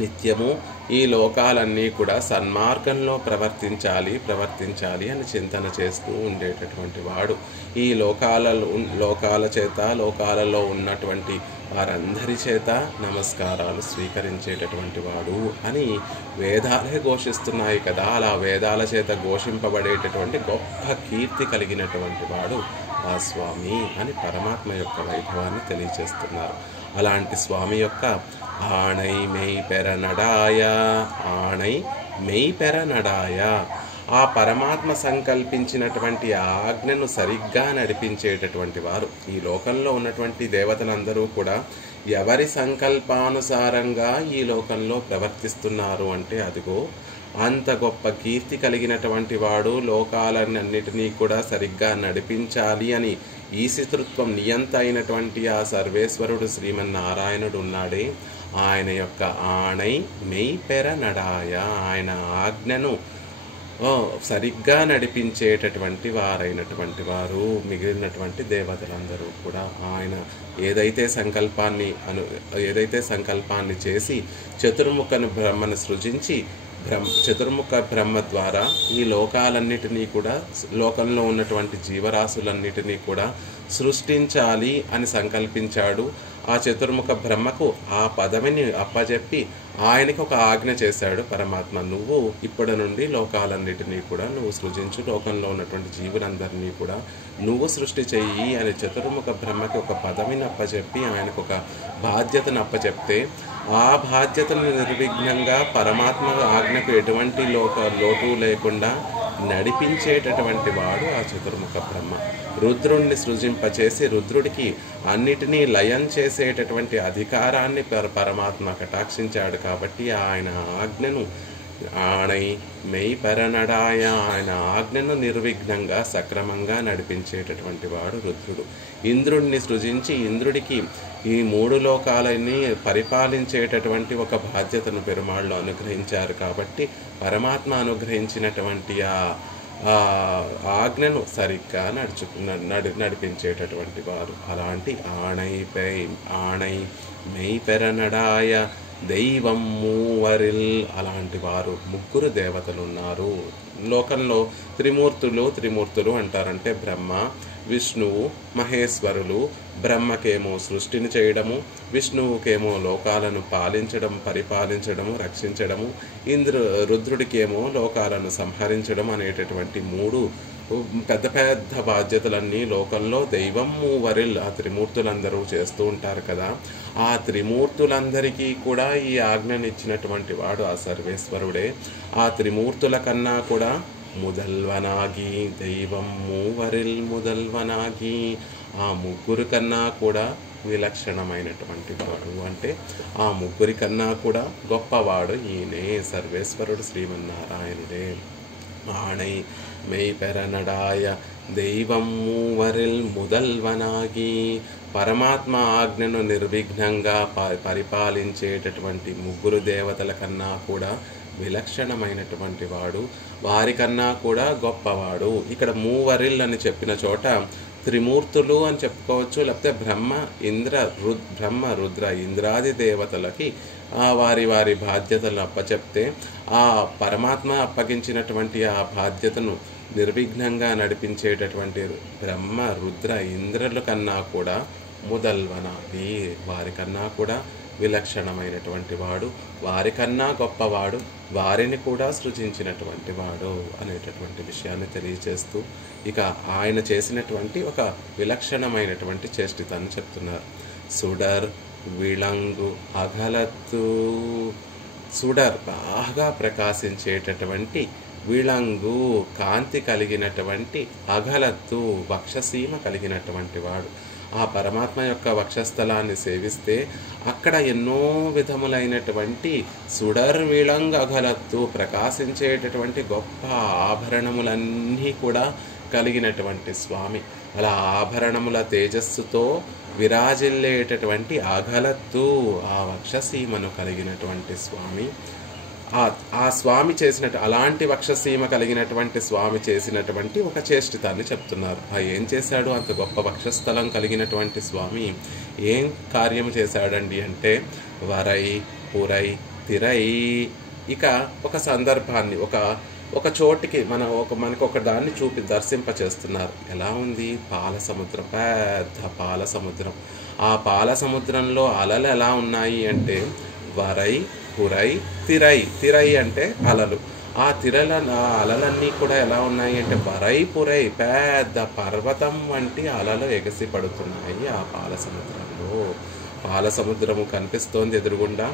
నిత్యము ఈ లోకాలన్నీ కూడా సన్మార్గంలో ప్రవర్తించాలి అని చింతన చేస్తూ ఉండేటటువంటి వాడు. ఈ లోకాల చేత, లోకాలలో ఉన్నటువంటి వారందరి చేత నమస్కారాలు స్వీకరించేటటువంటి వాడు అని వేదాలే ఘోషిస్తున్నాయి కదా. అలా వేదాల చేత ఘోషింపబడేటటువంటి గొప్ప కీర్తి కలిగినటువంటి వాడు ఆ స్వామి అని పరమాత్మ యొక్క వైభవాన్ని తెలియచేస్తున్నారు. అలాంటి స్వామి యొక్క ఆణై మెయ్ పెర నడాయ ఆ పరమాత్మ సంకల్పించినటువంటి ఆజ్ఞను సరిగ్గా నడిపించేటటువంటి వారు. ఈ లోకంలో ఉన్నటువంటి దేవతలందరూ కూడా ఎవరి సంకల్పానుసారంగా ఈ లోకంలో ప్రవర్తిస్తున్నారు అంటే అదిగో అంత గొప్ప కీర్తి కలిగినటువంటి వాడు లోకాలన్నిటినీ కూడా సరిగ్గా నడిపించాలి అని ఈశితృత్వం నియంత అయినటువంటి ఆ సర్వేశ్వరుడు శ్రీమన్నారాయణుడు ఉన్నాడే, ఆయన యొక్క ఆణై మెయ్ పెర నడాయ ఆయన ఆజ్ఞను సరిగ్గా నడిపించేటటువంటి వారైనటువంటి వారు మిగిలినటువంటి దేవతలందరూ కూడా. ఆయన ఏదైతే సంకల్పాన్ని చేసి చతుర్ముఖను బ్రహ్మను సృజించి చతుర్ముఖ బ్రహ్మ ద్వారా ఈ లోకాలన్నిటినీ కూడా, లోకంలో ఉన్నటువంటి జీవరాశులన్నిటినీ కూడా సృష్టించాలి అని సంకల్పించాడు. ఆ చతుర్ముఖ బ్రహ్మకు ఆ పదవిని అప్పచెప్పి ఆయనకి ఒక ఆజ్ఞ చేశాడు పరమాత్మ, నువ్వు ఇప్పటి నుండి లోకాలన్నిటినీ కూడా నువ్వు సృజించు, లోకంలో ఉన్నటువంటి జీవులందరినీ కూడా నువ్వు సృష్టి చెయ్యి అని చతుర్ముఖ బ్రహ్మకి ఒక పదవిని అప్పచెప్పి ఆయనకు ఒక బాధ్యతను అప్పచెప్తే ఆ బాధ్యతను నిర్విఘ్నంగా పరమాత్మ ఆజ్ఞకు ఎటువంటి లోటు లేకుండా నడిపించేటటువంటి వాడు ఆ చతుర్ముఖ బ్రహ్మ. రుద్రుణ్ణి సృజింపచేసి రుద్రుడికి అన్నిటినీ లయం చేసేటటువంటి అధికారాన్ని పరమాత్మ కటాక్షించాడు. కాబట్టి ఆయన ఆజ్ఞను ఆణై మెయ్ పెరనడాయ ఆయన ఆజ్ఞను నిర్విఘ్నంగా సక్రమంగా నడిపించేటటువంటి వాడు రుద్రుడు. ఇంద్రుడిని సృజించి ఇంద్రుడికి ఈ 3 లోకాలని పరిపాలించేటటువంటి ఒక బాధ్యతను పెరుమాళ్ళు అనుగ్రహించారు. కాబట్టి పరమాత్మ అనుగ్రహించినటువంటి ఆజ్ఞను సరిగ్గా నడిపించేటటువంటి వారు. అలాంటి ఆణై మెయ్ పెరనడాయ దైవం మూవరిల్ అలాంటి వారు 3 దేవతలు ఉన్నారు లోకంలో. త్రిమూర్తులు అంటారంటే బ్రహ్మ, విష్ణువు, మహేశ్వరులు. బ్రహ్మకేమో సృష్టిని చేయడము, విష్ణువుకేమో లోకాలను పరిపాలించడము, రక్షించడము, రుద్రుడికేమో లోకాలను సంహరించడం అనేటటువంటి 3 పెద్ద పెద్ద బాధ్యతలన్నీ లోకంలో దైవం మూవరిల్ ఆ త్రిమూర్తులందరూ చేస్తూ ఉంటారు కదా. ఆ త్రిమూర్తులందరికీ కూడా ఈ ఆజ్ఞనిచ్చినటువంటి వాడు ఆ సర్వేశ్వరుడే. ఆ త్రిమూర్తుల కన్నా కూడా ముదల్వనాగి దైవం మూవరిల్ ముదల్వనాగి ఆ 3 కన్నా కూడా విలక్షణమైనటువంటి వాడు. అంటే ఆ 3 కన్నా కూడా గొప్పవాడు ఈయనే సర్వేశ్వరుడు శ్రీమన్నారాయణుడే. ఆణై మెయ్ పెరనడాయ దైవం మూవరిల్ ముదల్వనాగి పరమాత్మ ఆజ్ఞను నిర్విఘ్నంగా పరిపాలించేటటువంటి 3 దేవతల కన్నా కూడా విలక్షణమైనటువంటి వాడు, వారికన్నా కూడా గొప్పవాడు. ఇక్కడ మూవరిల్ అని చెప్పిన చోట త్రిమూర్తులు అని చెప్పుకోవచ్చు, లేకపోతే బ్రహ్మ రుద్ర ఇంద్రాది దేవతలకి వారి బాధ్యతలను అప్పచెప్తే ఆ పరమాత్మ అప్పగించినటువంటి ఆ బాధ్యతను నిర్విఘ్నంగా నడిపించేటటువంటి బ్రహ్మ రుద్ర ఇంద్రుల కన్నా కూడా ముదల్వనాది వారికన్నా కూడా విలక్షణమైనటువంటి వాడు, వారికన్నా గొప్పవాడు, వారిని కూడా సృజించినటువంటి వాడు అనేటటువంటి విషయాన్ని తెలియచేస్తూ ఇక ఆయన చేసినటువంటి ఒక విలక్షణమైనటువంటి చేష్టితాన్ని చెప్తున్నారు. సుడర్ విళంగు అగలత్తు సుడర్ బాగా ప్రకాశించేటటువంటి విళంగు కాంతి కలిగినటువంటి అగలత్తు వక్షసీమ కలిగినటువంటి వాడు. ఆ పరమాత్మ యొక్క వక్షస్థలాన్ని సేవిస్తే అక్కడ ఎన్నో విధములైనటువంటి సుడర్ విళంగ్ అగలత్తు ప్రకాశించేటటువంటి గొప్ప ఆభరణములన్నీ కూడా కలిగినటువంటి స్వామి. అలా ఆభరణముల తేజస్సుతో విరాజిల్లేటటువంటి అగలత్తు ఆ వక్షసీమను కలిగినటువంటి స్వామి. ఆ స్వామి చేసినట్టు అలాంటి వక్షసీమ కలిగినటువంటి స్వామి చేసినటువంటి ఒక చేష్టితాన్ని చెప్తున్నారు. ఏం చేశాడు? అంత గొప్ప వక్షస్థలం కలిగినటువంటి స్వామి ఏం కార్యం చేశాడండి అంటే వరై పురై తిరై. ఇక ఒక సందర్భాన్ని ఒక చోటికి మనకు ఒక దాన్ని దర్శింప చేస్తున్నారు. ఎలా ఉంది? పాల సముద్రం, పెద్ద పాల సముద్రం. ఆ పాల సముద్రంలో అలలు ఎలా ఉన్నాయి అంటే వరై పురై తిరై. తిరై అంటే అలలు. ఆ అలలన్నీ కూడా ఎలా ఉన్నాయి అంటే వరై పురై, పెద్ద పర్వతం వంటి అలలు ఎగసి పడుతున్నాయి ఆ పాల సముద్రంలో. పాల సముద్రము కనిపిస్తోంది ఎదురుగుండా.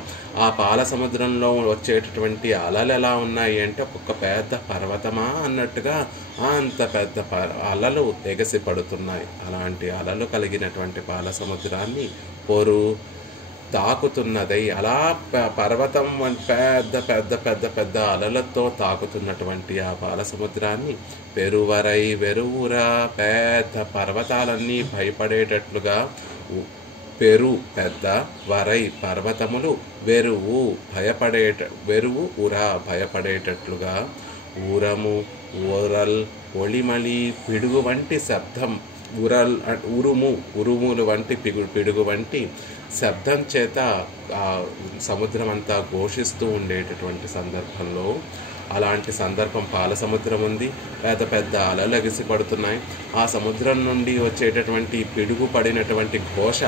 ఆ పాల సముద్రంలో వచ్చేటటువంటి అలలు ఎలా ఉన్నాయి అంటే ఒక్కొక్క పెద్ద పర్వతమా అన్నట్టుగా అంత పెద్ద అలలు ఎగసి పడుతున్నాయి. అలాంటి అలలు కలిగినటువంటి పాల సముద్రాన్ని పొరు తాకుతున్నదై, అలా పర్వతం పెద్ద పెద్ద పెద్ద పెద్ద అలలతో తాకుతున్నటువంటి ఆ పాల సముద్రాన్ని పెరువరై వెరువురా, పెద్ద పర్వతాలన్నీ భయపడేటట్లుగా, పెరు పెద్ద, వరై పర్వతములు, వెరువు ఉరా భయపడేటట్లుగా, ఊరము ఓరల్ ఒళిమలి పిడుగు వంటి శబ్దం, ఉరుములు వంటి పిడుగు వంటి శబ్దం చేత సముద్రం అంతా ఘోషిస్తూ ఉండేటటువంటి సందర్భంలో, అలాంటి సందర్భం పాల సముద్రం ఉంది. పెద్ద పెద్ద అలలు ఎగిసి పడుతున్నాయి. ఆ సముద్రం నుండి వచ్చేటటువంటి పిడుగు పడినటువంటి ఘోష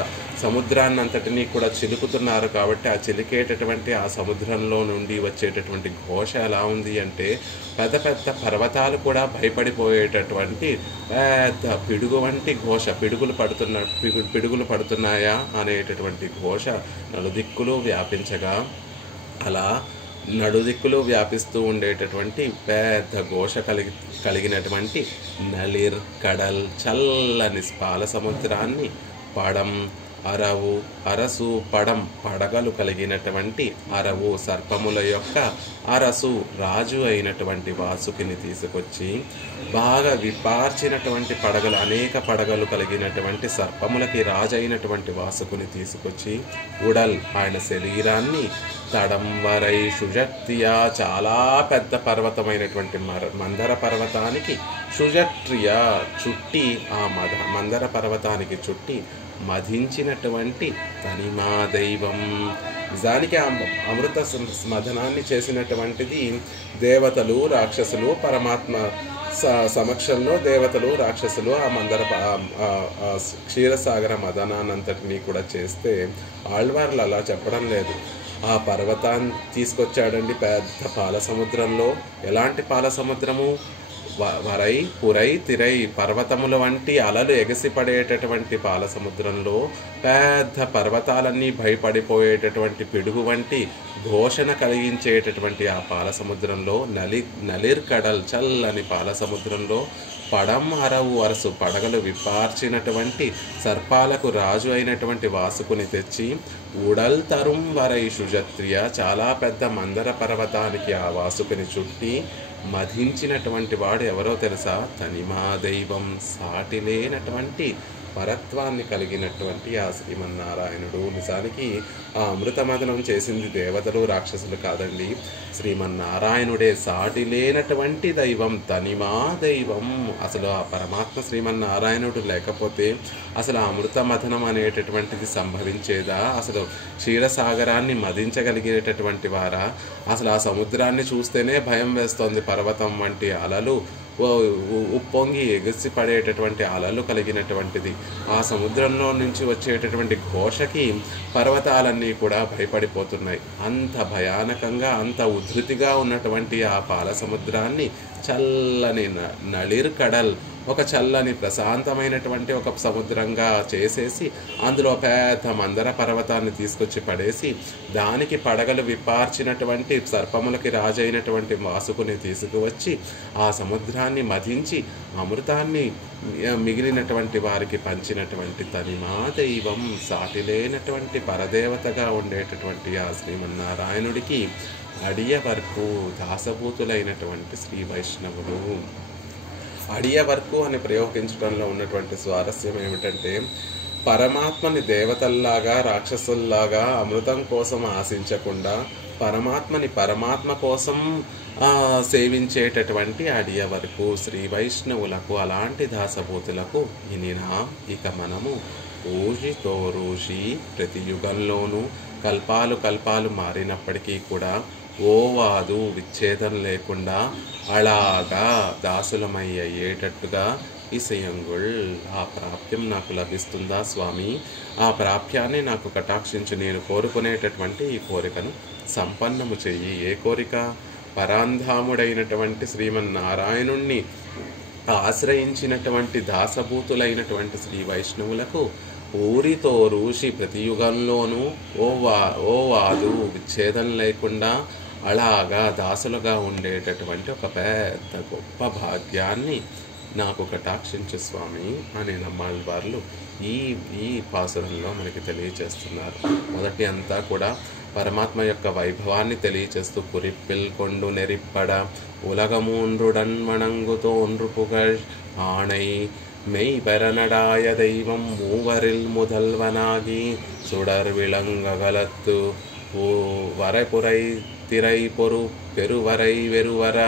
సముద్రాన్ని అంతటినీ కూడా చిలుకుతున్నారు. కాబట్టి ఆ చిలికేటటువంటి ఆ సముద్రంలో నుండి వచ్చేటటువంటి ఘోష ఎలా ఉంది అంటే పెద్ద పెద్ద పర్వతాలు కూడా భయపడిపోయేటటువంటి పెద్ద పిడుగు వంటి ఘోష. పిడుగులు పడుతున్నాయా అనేటటువంటి ఘోష నలుదిక్కులు వ్యాపించగా, అలా నడుదిక్కులు వ్యాపిస్తూ ఉండేటటువంటి పెద్ద ఘోష కలిగినటువంటి నలిర్ కడల్ చల్లని పాల సముద్రాన్ని పడం అరసు పడం పడగలు కలిగినటువంటి అరవు సర్పముల యొక్క అరసు రాజు అయినటువంటి వాసుకిని తీసుకొచ్చి, బాగా విపార్చినటువంటి పడగలు, అనేక పడగలు కలిగినటువంటి సర్పములకి రాజు అయినటువంటి వాసుకుని తీసుకొచ్చి, ఉడల్ ఆయన శరీరాన్ని తడం వరై సుజక్తియా, చాలా పెద్ద పర్వతమైనటువంటి మందర పర్వతానికి సుజక్త్రియా చుట్టి, ఆ మందర పర్వతానికి చుట్టి మధించినటువంటి తనిమా దైవం. నిజానికి ఆ అమృత మథనాన్ని చేసినటువంటిది దేవతలు రాక్షసులు. పరమాత్మ సమక్షంలో దేవతలు రాక్షసులు ఆ క్షీరసాగర మదనాన్నంతటినీ కూడా చేస్తే ఆళ్వార్లు అలా చెప్పడం లేదు. ఆ పర్వతాన్ని తీసుకొచ్చాడండి పెద్ద పాల సముద్రంలో. ఎలాంటి పాల సముద్రము? వరై పురై తిరై పర్వతముల వంటి అలలు ఎగసిపడేటటువంటి పాల సముద్రంలో పెద్ద పర్వతాలన్నీ భయపడిపోయేటటువంటి పిడుగు వంటి ఘోషణ కలిగించేటటువంటి ఆ పాల సముద్రంలో, నలిర్ కడల్ చల్లని పాల సముద్రంలో పడం అరవు అరసు పడగలు విపార్చినటువంటి సర్పాలకు రాజు అయినటువంటి వాసుకుని తెచ్చి, ఉడల్ తరుం వరై సుజత్రియ, చాలా పెద్ద మందర పర్వతానికి ఆ వాసుకుని చుట్టి మధించినటువంటి వాడు ఎవరో తెలుసా? తనిమా దైవం, సాటి లేనటువంటి పరత్వాన్ని కలిగినటువంటి ఆ శ్రీమన్నారాయణుడు. నిజానికి ఆ అమృతమదనం చేసింది దేవతలు రాక్షసులు కాదండి, శ్రీమన్నారాయణుడే. సాటి లేనటువంటి దైవం, తనిమా దైవం. అసలు ఆ పరమాత్మ శ్రీమన్నారాయణుడు లేకపోతే అసలు ఆ అమృతమథనం అనేటటువంటిది సంభవించేదా? అసలు క్షీరసాగరాన్ని మదించగలిగేటటువంటి వారా? అసలు ఆ సముద్రాన్ని చూస్తేనే భయం వేస్తోంది. పర్వతం వంటి అలలు ఉప్పొంగి ఎగిసి పడేటటువంటి అలలు కలిగినటువంటిది. ఆ సముద్రంలో నుంచి వచ్చేటటువంటి ఘోషకి పర్వతాలన్నీ కూడా భయపడిపోతున్నాయి. అంత భయానకంగా, అంత ఉధృతిగా ఉన్నటువంటి ఆ పాల సముద్రాన్ని చల్లని నళిర్ కడల్, ఒక చల్లని ప్రశాంతమైనటువంటి ఒక సముద్రంగా చేసేసి అందులో పెద్ద మందర పర్వతాన్ని తీసుకొచ్చి పడేసి, దానికి పడగలు విపార్చినటువంటి సర్పములకి రాజైనటువంటి వాసుకుని తీసుకువచ్చి ఆ సముద్రాన్ని మధించి అమృతాన్ని మిగిలినటువంటి వారికి పంచినటువంటి తనిమా దైవం, సాటిలేనటువంటి పరదేవతగా ఉండేటటువంటి ఆ శ్రీమన్నారాయణుడికి అడియ వరకు దాసభూతులైనటువంటి శ్రీ వైష్ణవులు. అడియ వరకు అని ప్రయోగించడంలో ఉన్నటువంటి స్వారస్యం ఏమిటంటే, పరమాత్మని దేవతల్లాగా రాక్షసుల్లాగా అమృతం కోసం ఆశించకుండా పరమాత్మని పరమాత్మ కోసం సేవించేటటువంటి అడియ వరకు శ్రీ వైష్ణవులకు, అలాంటి దాసభూతులకు ఇనినా ఇక మనము ఊషితో ఋషి ప్రతి యుగంలోనూ కల్పాలు కల్పాలు మారినప్పటికీ కూడా ఓవాదు విచ్ఛేదం లేకుండా అలాగా దాసులమై అయ్యేటట్టుగా ఇసయంగుళ్ ఆ ప్రాప్యం నాకు లభిస్తుందా స్వామి? ఆ ప్రాప్యాన్ని నాకు కటాక్షించి నేను కోరుకునేటటువంటి ఈ కోరికను సంపన్నము చెయ్యి. ఏ కోరిక? పరాంధాముడైనటువంటి శ్రీమన్నారాయణుణ్ణి ఆశ్రయించినటువంటి దాసభూతులైనటువంటి శ్రీ వైష్ణవులకు ఊరితో రూషి ప్రతి యుగంలోనూ ఓ వాదు విచ్ఛేదం లేకుండా అలాగా దాసులుగా ఉండేటటువంటి ఒక పెద్ద గొప్ప భాగ్యాన్ని నాకు కటాక్షించు స్వామి అని నమ్మాళ్ళవార్లు ఈ పాసురంలో మనకి తెలియచేస్తున్నారు. మొదటి అంతా కూడా పరమాత్మ యొక్క వైభవాన్ని తెలియచేస్తూ కురిప్పిల్ కొండు నెరిప్పడ ఉలగమూండ్రుడన్ మణంగుతోన్రు పుగళ్ ఆణై மெய் பெறநடாய தெய்வம் மூவரில் முதல்வனாகி சுடர் விளங்ககலத்து வரைபுரை திரை பொறு பெருவரை வெறுவர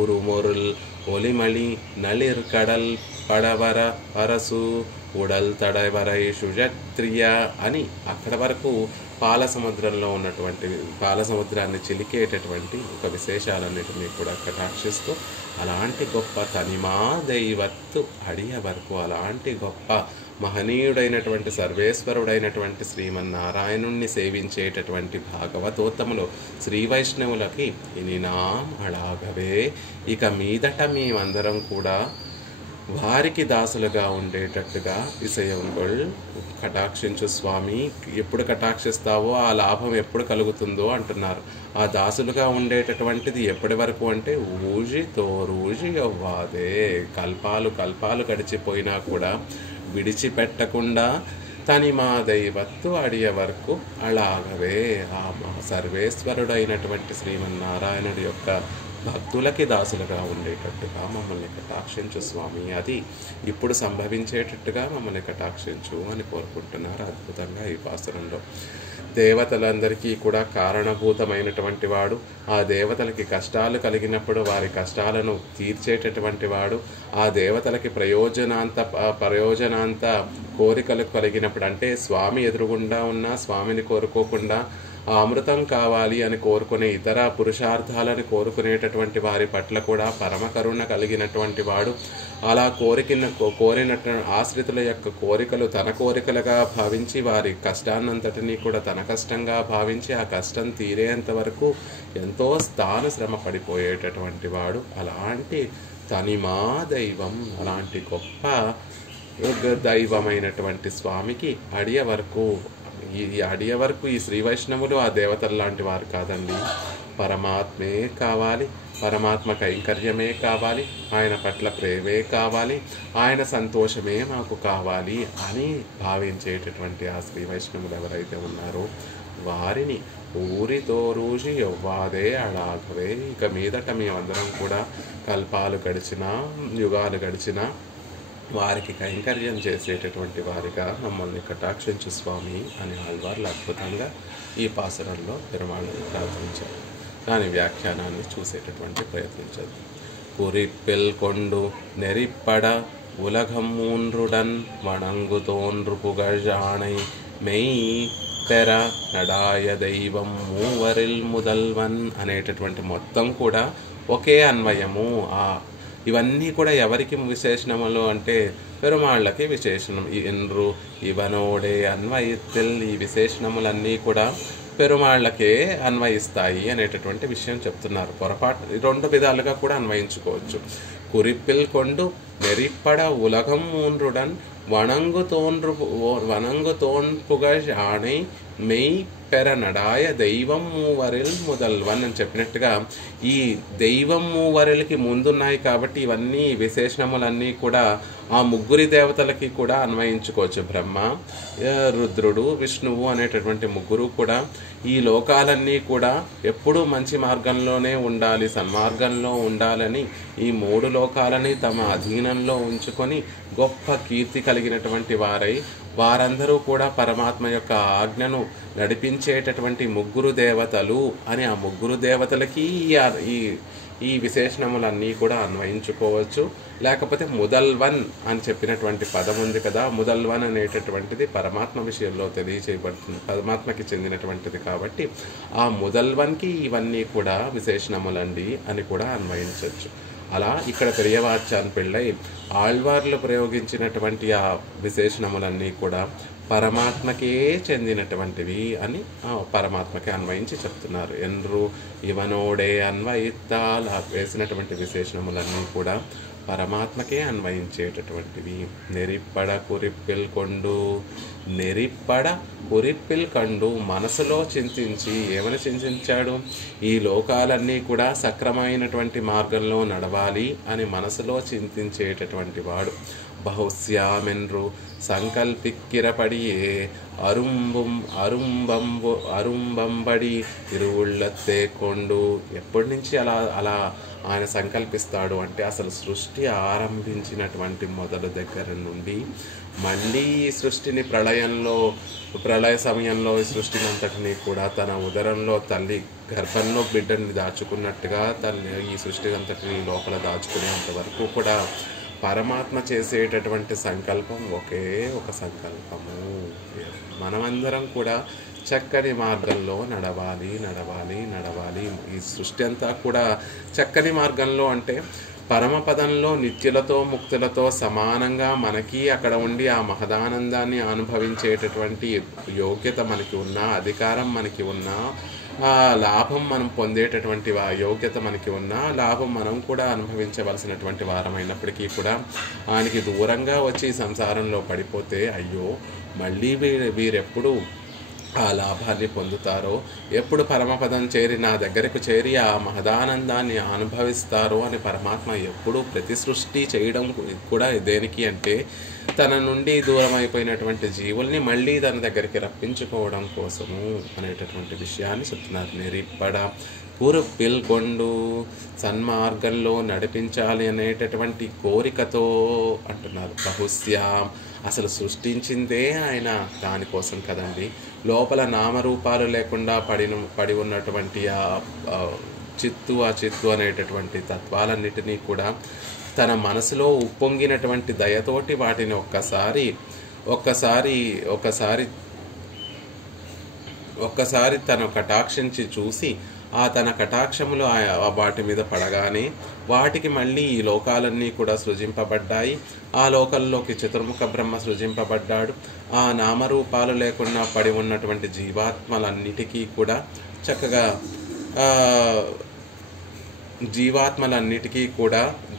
உருமுருள் ஒலிமளி நளிர் கடல் పడవర పరసు ఉడల్ తడవరై సుజత్రియ అని అక్కడ వరకు పాల సముద్రాన్ని చిలికేటటువంటి ఒక విశేషాలన్నిటినీ కూడా కటాక్షిస్తూ అలాంటి గొప్ప తనిమా దైవత్తు అడియ వరకు అలాంటి గొప్ప మహనీయుడైనటువంటి సర్వేశ్వరుడైనటువంటి శ్రీమన్నారాయణుణ్ణి సేవించేటటువంటి భాగవతోత్తములు శ్రీ వైష్ణవులకి ఇనినాం అలాగవే ఇక మీదట మేమందరం కూడా వారికి దాసులుగా ఉండేటట్టుగా ఇసయంగుళ్ కటాక్షించు స్వామి. ఎప్పుడు కటాక్షిస్తావో ఆ లాభం ఎప్పుడు కలుగుతుందో అంటున్నారు. ఆ దాసులుగా ఉండేటటువంటిది ఎప్పటి వరకు అంటే ఊజి అవ్వాదే కల్పాలు కల్పాలు గడిచిపోయినా కూడా విడిచిపెట్టకుండా తనిమా దైవత్తు అడియ వరకు అలాగవే ఆ సర్వేశ్వరుడైనటువంటి శ్రీమన్నారాయణుడి యొక్క భక్తులకి దాసులుగా ఉండేటట్టుగా మమ్మల్ని కటాక్షించు స్వామి. అది ఇప్పుడు సంభవించేటట్టుగా మమ్మల్ని కటాక్షించు అని కోరుకుంటున్నారు అద్భుతంగా ఈ పాసురంలో. దేవతలందరికీ కూడా కారణభూతమైనటువంటి వాడు, ఆ దేవతలకి కష్టాలు కలిగినప్పుడు వారి కష్టాలను తీర్చేటటువంటి వాడు, ఆ దేవతలకి ప్రయోజనాంత కోరికలు కలిగినప్పుడు అంటే స్వామి ఎదురుగుండా ఉన్నా స్వామిని కోరుకోకుండా ఆ అమృతం కావాలి అని కోరుకునే ఇతర పురుషార్థాలను కోరుకునేటటువంటి వారి పట్ల కూడా పరమ కరుణ కలిగినటువంటి వాడు. అలా కోరినట్టు ఆశ్రితుల యొక్క కోరికలు తన కోరికలుగా భావించి వారి కష్టాన్నంతటినీ కూడా తన కష్టంగా భావించి ఆ కష్టం తీరేంత వరకు ఎంతో స్థాన శ్రమ పడిపోయేటటువంటి వాడు. అలాంటి తనిమా దైవం, అలాంటి గొప్ప దైవమైనటువంటి స్వామికి అడియ వరకు ఈ శ్రీ వైష్ణవులు ఆ దేవతల లాంటి వారు కాదండి. పరమాత్మే కావాలి, పరమాత్మ కైంకర్యమే కావాలి, ఆయన పట్ల ప్రేమే కావాలి, ఆయన సంతోషమే మాకు కావాలి అని భావించేటటువంటి ఆ శ్రీ వైష్ణవులు ఎవరైతే ఉన్నారో వారిని ఊరితో రూజి ఎవ్వాదే అలాగవే ఇక మీదట మేమందరం కూడా కల్పాలు గడిచినా యుగాలు గడిచినా వారికి కైంకర్యం చేసేటటువంటి వారిగా మమ్మల్ని కటాక్షించు స్వామి అని ఆళ్వార్లు అద్భుతంగా ఈ పాసురంలో పెరుమాళ్ళని ప్రార్థించారు. దాని వ్యాఖ్యానాన్ని చూసేటటువంటి ప్రయత్నించదు. కురిప్పిల్ కొండు నెరిప్పడ ఉలగమూండ్రుడన్ వణంగుతోన్రు పుగజాణై మెయ్ తెర నడాయ దైవం మూవరిల్ ముదల్వన్ అనేటటువంటి మొత్తం కూడా ఒకే అన్వయము. ఇవన్నీ కూడా ఎవరికి విశేషణములు అంటే పెరుమాళ్ళకి విశేషణం. ఎన్రు ఇవనోడే అన్వయిత్తిల్ ఈ విశేషణములన్నీ కూడా పెరుమాళ్ళకే అన్వయిస్తాయి అనేటటువంటి విషయం చెప్తున్నారు. పొరపాటు రెండు విధాలుగా కూడా అన్వయించుకోవచ్చు. కురిప్పిల్ కొండు నెరిప్పడ ఉలగం మూండ్రుడన్ వణంగు తోన్పుగ ఆణై మెయ్ పెర నడాయ దైవం మూవరిల్ ముదల్వన్ అని చెప్పినట్టుగా ఈ దైవం మూవరిలకి ముందున్నాయి కాబట్టి ఇవన్నీ విశేషణములన్నీ కూడా ఆ ముగ్గురి దేవతలకి కూడా అన్వయించుకోవచ్చు. బ్రహ్మ, రుద్రుడు, విష్ణువు అనేటటువంటి ముగ్గురు కూడా ఈ లోకాలన్నీ కూడా ఎప్పుడూ మంచి మార్గంలోనే ఉండాలి, సన్మార్గంలో ఉండాలని ఈ మూడు లోకాలని తమ అధీనంలో ఉంచుకొని గొప్ప కీర్తి కలిగినటువంటి వారై వారందరూ కూడా పరమాత్మ యొక్క ఆజ్ఞను నడిపించేటటువంటి ముగ్గురు దేవతలు అని ఆ ముగ్గురు దేవతలకి ఈ విశేషణములన్నీ కూడా అన్వయించుకోవచ్చు. లేకపోతే ముదల్వన్ అని చెప్పినటువంటి పదం ఉంది కదా, ముదల్వన్ అనేటటువంటిది పరమాత్మ విషయంలో తెలియచేయబడుతుంది, పరమాత్మకి చెందినటువంటిది కాబట్టి ఆ ముదల్వన్కి ఇవన్నీ కూడా విశేషణములండి అని కూడా అన్వయించవచ్చు. అలా ఇక్కడ పెరియవాచాన్ పిళ్ళై ఆళ్వార్లు ప్రయోగించినటువంటి ఆ విశేషణములన్నీ కూడా పరమాత్మకే చెందినటువంటివి అని పరమాత్మకే అన్వయించి చెప్తున్నారు. ఎన్రు ఇవనోడే అన్వయిత్తాల్ వేసినటువంటి విశేషణములన్నీ కూడా పరమాత్మకే అన్వయించేటటువంటివి. నెరిప్పడ కురిప్పిల్ కొండు, నెరిప్పడ కురిప్పిల్ కండు, మనసులో చింతించి ఏమని చింతించాడు? ఈ లోకాలన్నీ కూడా సక్రమైనటువంటి మార్గంలో నడవాలి అని మనసులో చింతించేటటువంటి వాడు. బహుశ్యామెన్రు సంకల్పిక్కిరపడియే అరుంబంబడి తిరువుళ్ళత్తే కొండు. ఎప్పటి నుంచి అలా ఆయన సంకల్పిస్తాడు అంటే అసలు సృష్టి ఆరంభించినటువంటి మొదలు దగ్గర నుండి మళ్ళీ ఈ సృష్టిని ప్రళయ సమయంలో ఈ సృష్టిని అంతటినీ కూడా తన ఉదరంలో తల్లి గర్భంలో బిడ్డని దాచుకున్నట్టుగా తల్లి ఈ సృష్టి అంతటినీ లోపల దాచుకునేంత వరకు కూడా పరమాత్మ చేసేటటువంటి సంకల్పం ఒకే ఒక సంకల్పము. మనమందరం కూడా చక్కని మార్గంలో నడవాలి. ఈ సృష్టి అంతా కూడా చక్కని మార్గంలో అంటే పరమపదంలో నిత్యులతో ముక్తులతో సమానంగా మనకి అక్కడ ఉండి ఆ మహదానందాన్ని అనుభవించేటటువంటి యోగ్యత మనకి ఉన్నా, అధికారం మనకి ఉన్నా, లాభం మనం పొందేటటువంటి యోగ్యత మనకి ఉన్నా, లాభం మనం కూడా అనుభవించవలసినటువంటి వారమైనప్పటికీ కూడా ఆయనకి దూరంగా వచ్చి సంసారంలో పడిపోతే అయ్యో మళ్ళీ వీరెప్పుడు ఆ లాభాన్ని పొందుతారో, ఎప్పుడు పరమపదం చేరి నా దగ్గరకు చేరి ఆ మహదానందాన్ని అనుభవిస్తారో అని పరమాత్మ ఎప్పుడూ ప్రతి సృష్టి చేయడం కూడా దేనికి అంటే తన నుండి దూరం అయిపోయినటువంటి జీవుల్ని మళ్ళీ తన దగ్గరికి రప్పించుకోవడం కోసము అనేటటువంటి విషయాన్ని చెప్తున్నారు. నెరిప్పడ కురుప్పిల్ కొండు, సన్మార్గంలో నడిపించాలి అనేటటువంటి కోరికతో అంటున్నారు. బహుశ్యాం, అసలు సృష్టించిందే ఆయన దానికోసం కదండి. లోపల నామరూపాలు లేకుండా పడి ఉన్నటువంటి ఆ చిత్తు అనేటటువంటి తత్వాలన్నిటినీ కూడా తన మనసులో ఉప్పొంగినటువంటి దయతోటి వాటిని ఒక్కసారి తను కటాక్షించి చూసి ఆ తన కటాక్షములు వాటి మీద పడగానే వాటికి మళ్ళీ ఈ లోకాలన్నీ కూడా సృజింపబడ్డాయి. ఆ లోకంలోకి చతుర్ముఖ బ్రహ్మ సృజింపబడ్డాడు. ఆ నామరూపాలు లేకుండా పడి ఉన్నటువంటి జీవాత్మలన్నిటికీ కూడా చక్కగా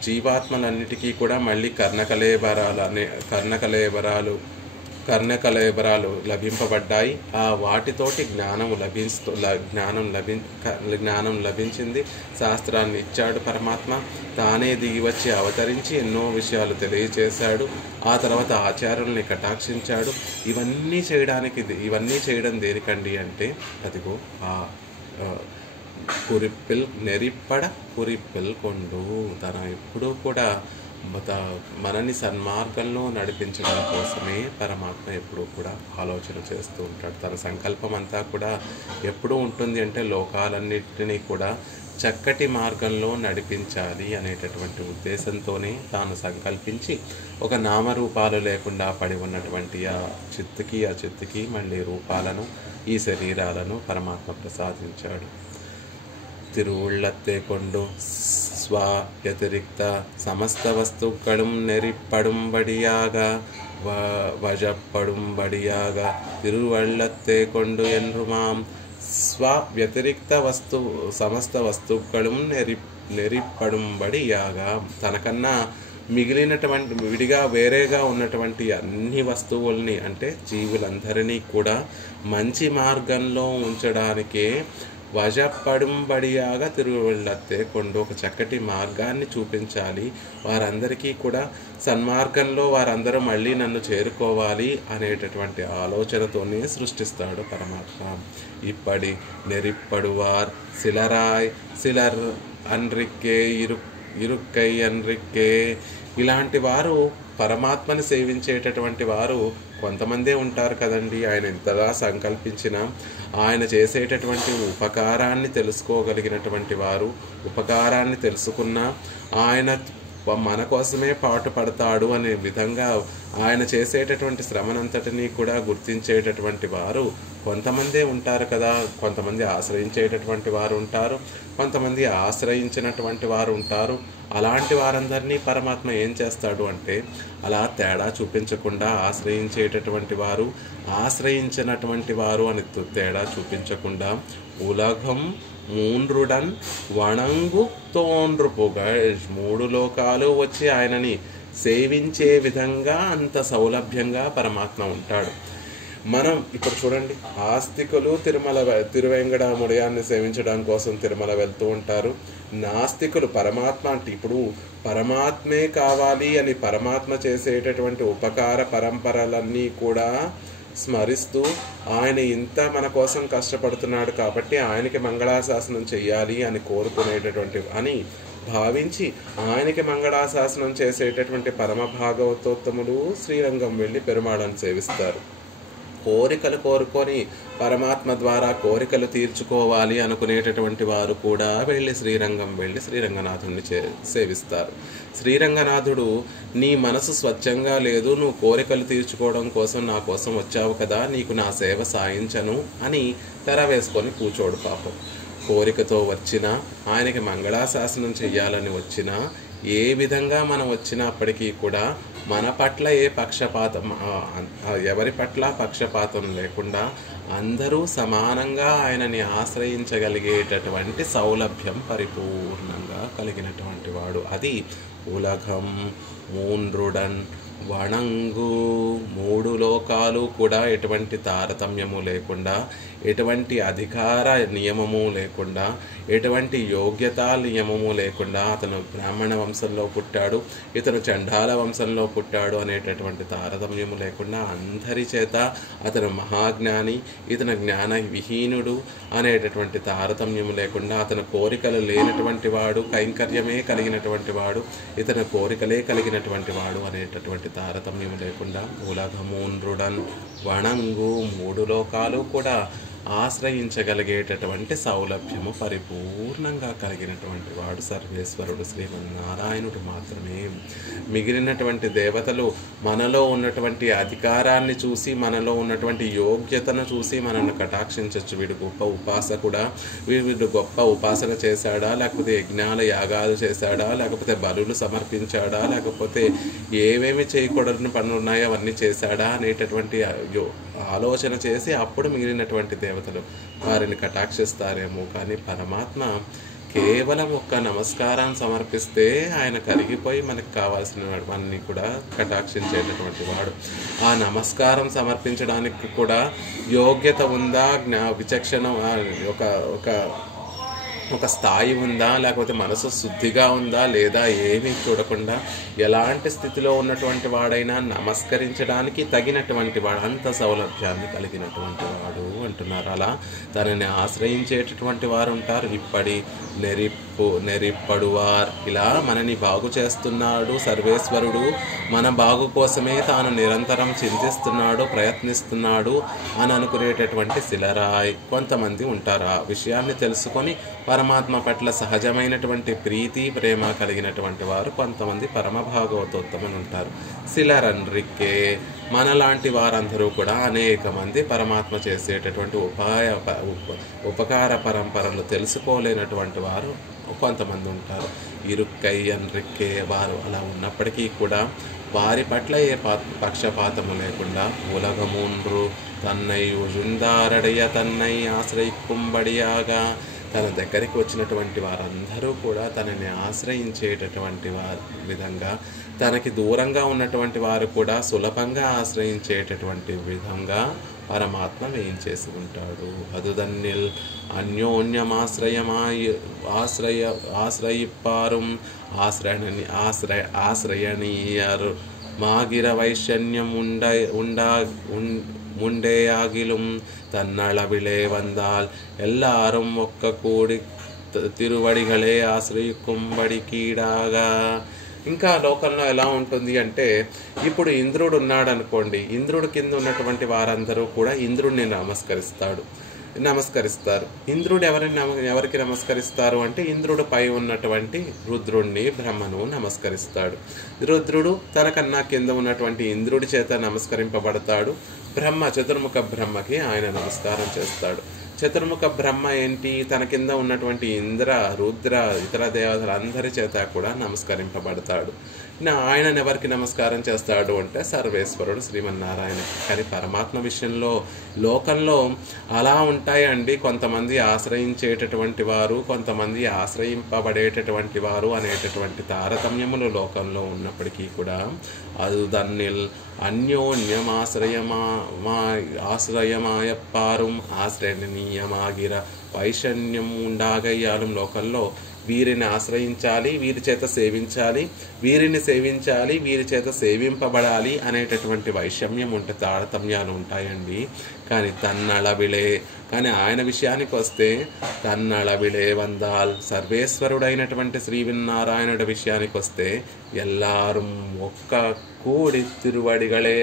జీవాత్మలన్నిటికీ కూడా మళ్ళీ కర్ణకలేబరాలు లభింపబడ్డాయి. ఆ వాటితోటి జ్ఞానం లభించింది. శాస్త్రాన్ని ఇచ్చాడు పరమాత్మ. తానే దిగి వచ్చి అవతరించి ఎన్నో విషయాలు తెలియచేశాడు. ఆ తర్వాత ఆచార్యుల్ని కటాక్షించాడు. ఇవన్నీ చేయడం దేనికండి అంటే అదిగో ఆ నెరిప్పడ కురిప్పిల్ కొండు, తన ఎప్పుడూ కూడా మనని సన్మార్గంలో నడిపించడం కోసమే పరమాత్మ ఎప్పుడూ కూడా ఆలోచన చేస్తూ ఉంటాడు. తన సంకల్పం అంతా కూడా ఎప్పుడూ ఉంటుంది అంటే లోకాలన్నిటినీ కూడా చక్కటి మార్గంలో నడిపించాలి అనేటటువంటి ఉద్దేశంతోనే తాను సంకల్పించి ఒక నామరూపాలు లేకుండా పడి ఉన్నటువంటి ఆ చిత్తుకి మళ్ళీ రూపాలను, ఈ శరీరాలను పరమాత్మ ప్రసాదించాడు. తిరువుళ్ళత్తే కొండు స్వ వ్యతిరిక్త సమస్త వస్తుக்களும் நெறிப்படும்படியாக வஜப்படும்படியாக తిరువళ్ళత్తే కొండు ఎన్రుమాం. స్వ వ్యతిరిక్త సమస్త వస్తువుകളും నెరిப்படும்படியாக, తనకన్నా మిగిలినటువంటి విడిగా వేరేగా ఉన్నటువంటి అన్ని వస్తువుల్ని అంటే జీవులందరినీ కూడా మంచి మార్గంలో ఉంచడానికే వజపడుంబడియాగా తిరువళ్ళత్తే కొండు, ఒక చక్కటి మార్గాన్ని చూపించాలి. వారందరికీ కూడా సన్మార్గంలో వారందరూ మళ్ళీ నన్ను చేరుకోవాలి అనేటటువంటి ఆలోచనతోనే సృష్టిస్తాడు పరమాత్మ. ఇప్పటి నెరిప్పడువార్ సిలరాయ్ సిలర్ అన్రిక్కే ఇరుక్కై అన్రిక్కే, ఇలాంటి వారు పరమాత్మని సేవించేటటువంటి వారు కొంతమందే ఉంటారు కదండి. ఆయన ఎంతగా సంకల్పించినా ఆయన చేసేటటువంటి ఉపకారాన్ని తెలుసుకోగలిగినటువంటి వారు, ఉపకారాన్ని తెలుసుకున్నా ఆయన మన కోసమే పాటుపడతాడు అనే విధంగా ఆయన చేసేటటువంటి శ్రమనంతటినీ కూడా గుర్తించేటటువంటి వారు కొంతమందే ఉంటారు కదా. కొంతమంది ఆశ్రయించేటటువంటి వారు ఉంటారు, కొంతమంది ఆశ్రయించినటువంటి వారు ఉంటారు. అలాంటి వారందరినీ పరమాత్మ ఏం చేస్తాడు అంటే అలా తేడా చూపించకుండా ఆశ్రయించేటటువంటి వారు, ఆశ్రయించినటువంటి వారు అని తేడా చూపించకుండా ఉలగం మూండ్రుడన్ వణంగు తోండ్రుపుగా 3 లోకాలు వచ్చి ఆయనని సేవించే విధంగా అంత సౌలభ్యంగా పరమాత్మ ఉంటాడు. మనం ఇప్పుడు చూడండి, ఆస్తికులు తిరువేంకటాముడియాన్ని సేవించడం కోసం తిరుమల వెళ్తూ ఉంటారు. నాస్తికులు పరమాత్మ అంటే ఇప్పుడు పరమాత్మే కావాలి అని పరమాత్మ చేసేటటువంటి ఉపకార పరంపరలన్నీ కూడా స్మరిస్తూ ఆయన ఇంత మన కోసం కష్టపడుతున్నాడు కాబట్టి ఆయనకి మంగళాశాసనం చెయ్యాలి అని కోరుకునేటటువంటి అని భావించి ఆయనకి మంగళాశాసనం చేసేటటువంటి పరమ భాగవతోత్తములు శ్రీరంగం వెళ్ళి పెరుమాళను సేవిస్తారు. కోరికలు కోరుకొని పరమాత్మ ద్వారా కోరికలు తీర్చుకోవాలి అనుకునేటటువంటి వారు కూడా వెళ్ళి శ్రీరంగం వెళ్ళి శ్రీరంగనాథుడిని సేవిస్తారు. శ్రీరంగనాథుడు నీ మనసు స్వచ్ఛంగా లేదు, నువ్వు కోరికలు తీర్చుకోవడం కోసం నా కోసం వచ్చావు కదా, నీకు నా సేవ సాయించను అని తెర వేసుకొని కూర్చోడు పాపం. కోరికతో వచ్చినా ఆయనకి మంగళాశాసనం చెయ్యాలని వచ్చినా ఏ విధంగా మనం వచ్చినప్పటికీ కూడా మన పట్ల ఏ పక్షపాతం, ఎవరి పట్ల పక్షపాతం లేకుండా అందరూ సమానంగా ఆయనని ఆశ్రయించగలిగేటటువంటి సౌలభ్యం పరిపూర్ణంగా కలిగినటువంటి వాడు. అది ఉలగం మూండ్రుడన్ వణంగు 3 లోకాలు కూడా ఎటువంటి తారతమ్యము లేకుండా, ఎటువంటి అధికార నియమము లేకుండా, ఎటువంటి యోగ్యతా నియమము లేకుండా అతను బ్రాహ్మణ వంశంలో పుట్టాడు, ఇతను చండాల వంశంలో పుట్టాడు అనేటటువంటి తారతమ్యము లేకుండా అందరి చేత అతను మహాజ్ఞాని, ఇతను జ్ఞాన విహీనుడు అనేటటువంటి తారతమ్యము లేకుండా, అతను కోరికలు లేనటువంటి వాడు, కైంకర్యమే కలిగినటువంటి వాడు, ఇతను కోరికలే కలిగినటువంటి వాడు అనేటటువంటి తారతమ్యము లేకుండా ఉలగమూండ్రుడన్ వణంగు 3 లోకాలు కూడా ఆశ్రయించగలిగేటటువంటి సౌలభ్యము పరిపూర్ణంగా కలిగినటువంటి వాడు సర్వేశ్వరుడు శ్రీమన్నారాయణుడు మాత్రమే. మిగిలినటువంటి దేవతలు మనలో ఉన్నటువంటి అధికారాన్ని చూసి, మనలో ఉన్నటువంటి యోగ్యతను చూసి మనల్ని కటాక్షించవచ్చు. వీడు గొప్ప ఉపాసకుడా, వీడు గొప్ప ఉపాసన చేశాడా, లేకపోతే యజ్ఞాల యాగాలు చేశాడా, లేకపోతే బలులు సమర్పించాడా, లేకపోతే ఏమేమి చేయకూడని పనులు ఉన్నాయో అవన్నీ చేశాడా అనేటటువంటి ఆలోచన చేసి అప్పుడు మిగిలినటువంటి దేవతలు వారిని కటాక్షిస్తారేమో. కానీ పరమాత్మ కేవలం ఒక్క నమస్కారం సమర్పిస్తే ఆయన కరిగిపోయి మనకు కావాల్సినవన్నీ కూడా కటాక్షించేటటువంటి వాడు. ఆ నమస్కారం సమర్పించడానికి కూడా యోగ్యత ఉందా, విచక్షణ ఒక స్థాయి ఉందా, లేకపోతే మనసు శుద్ధిగా ఉందా లేదా ఏమీ చూడకుండా ఎలాంటి స్థితిలో ఉన్నటువంటి వాడైనా నమస్కరించడానికి తగినటువంటి వాడు, అంత సౌలభ్యాన్ని కలిగినటువంటి వాడు అంటున్నారు. అలా తనని ఆశ్రయించేటటువంటి వారు ఉంటారు. ఇప్పటి నెరిప్పడువార్, ఇలా మనని బాగు చేస్తున్నాడు సర్వేశ్వరుడు, మన బాగు కోసమే తాను నిరంతరం చింతిస్తున్నాడు, ప్రయత్నిస్తున్నాడు అని అనుకునేటటువంటి శిలరాయ్ కొంతమంది ఉంటారు. ఆ విషయాన్ని తెలుసుకొని పరమాత్మ పట్ల సహజమైనటువంటి ప్రీతి ప్రేమ కలిగినటువంటి వారు కొంతమంది పరమ భాగవతోత్తమని ఉంటారు. శిలరన్రిక్కే, మనలాంటి వారందరూ కూడా అనేక మంది పరమాత్మ చేసేటటువంటి ఉపకార పరంపరలు తెలుసుకోలేనటువంటి వారు కొంతమంది ఉంటారు. ఇరుక్కై అన్రిక్కే, వారు అలా ఉన్నప్పటికీ కూడా వారి పట్ల ఏ పక్షపాతము లేకుండా ఉలగమూండ్రు తన్నై ఉజుందారడయ తన్నై ఆశ్రయిక్కుబడియాగా, తన దగ్గరికి వచ్చినటువంటి వారందరూ కూడా తనని ఆశ్రయించేటటువంటి విధంగా, తనకి దూరంగా ఉన్నటువంటి వారు కూడా సులభంగా ఆశ్రయించేటటువంటి విధంగా పరమాత్మ వేయించేసి ఉంటాడు. అదుదన్నిల్ ఆశ్రయిప్పారు ఆశ్రయణీయరు మాగిర వైశన్యం முண்டேயாகிலும் தன்னளவிலே வந்தால் எல்லாரும் ஒக்க கூடி திருவடிகளே ஆசிரியும்படி கீடாக. ఇంకా లోకంలో ఎలా ఉంటుంది అంటే, ఇప్పుడు ఇంద్రుడు ఉన్నాడు అనుకోండి, ఇంద్రుడు కింద ఉన్నటువంటి వారందరూ కూడా ఇంద్రుడిని నమస్కరిస్తారు. ఇంద్రుడు ఎవరికి నమస్కరిస్తారు అంటే, ఇంద్రుడు పై ఉన్నటువంటి రుద్రుడిని, బ్రహ్మను నమస్కరిస్తాడు. రుద్రుడు తనకన్నా కింద ఉన్నటువంటి ఇంద్రుడి చేత నమస్కరింపబడతాడు. చతుర్ముఖ బ్రహ్మకి ఆయన నమస్కారం చేస్తాడు. చతుర్ముఖ బ్రహ్మ ఏంటి, తన కింద ఉన్నటువంటి ఇంద్ర, రుద్ర, ఇతర దేవతలందరి చేత కూడా నమస్కరింపబడతాడు. ఆయన ఎవరికి నమస్కారం చేస్తాడు అంటే సర్వేశ్వరుడు శ్రీమన్నారాయణకి. కానీ పరమాత్మ విషయంలో లోకంలో అలా ఉంటాయండి. కొంతమంది ఆశ్రయించేటటువంటి వారు, కొంతమంది ఆశ్రయింపబడేటటువంటి వారు అనేటటువంటి తారతమ్యములు లోకంలో ఉన్నప్పటికీ కూడా దాన్ని ఆశ్రయమాయప్పారుం ఆశ్రయనీయమాగిర వైషణ్యం ఉండాగయ్యాலும் లోకంలో వీరిని ఆశ్రయించాలి, వీరి చేత సేవించాలి, వీరిని సేవించాలి, వీరి చేత సేవింపబడాలి అనేటటువంటి వైషమ్యం ఉంటే, తారతమ్యాలు ఉంటాయండి. కానీ ఆయన విషయానికి వస్తే తన్నళవిళే వందాల్ సర్వేశ్వరుడైనటువంటి శ్రీమన్నారాయణుడి విషయానికి వస్తే ఎల్లారు ఒక్క కూడి తిరువడిగళే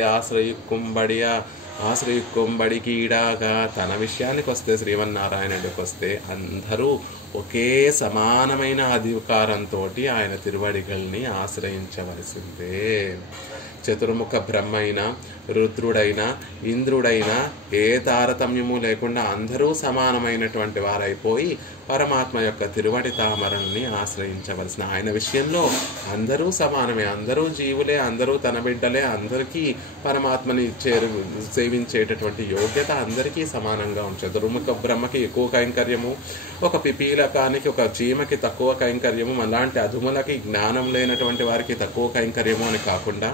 ఆశ్రయుక్కుంబడికి ఈడాగా. తన విషయానికి వస్తే, శ్రీమన్నారాయణుడికి వస్తే అందరూ ఒకే సమానమైన అధికారంతో ఆయన తిరువడిగల్ని ఆశ్రయించవలసిందే. చతుర్ముఖ బ్రహ్మైనా, రుద్రుడైనా, ఇంద్రుడైనా ఏ తారతమ్యము లేకుండా అందరూ సమానమైనటువంటి వారైపోయి పరమాత్మ యొక్క తిరువడి తామరల్ని ఆశ్రయించవలసిన. ఆయన విషయంలో అందరూ సమానమే, అందరూ జీవులే, అందరూ తన బిడ్డలే, అందరికీ పరమాత్మని సేవించేటటువంటి యోగ్యత అందరికీ సమానంగా ఉంటుంది. చతుర్ముఖ బ్రహ్మకి ఎక్కువ కైంకర్యము, ఒక పిపీలకానికి, ఒక చీమకి తక్కువ కైంకర్యము, అలాంటి అధుములకి, జ్ఞానం లేనటువంటి వారికి తక్కువ కైంకర్యము అని కాకుండా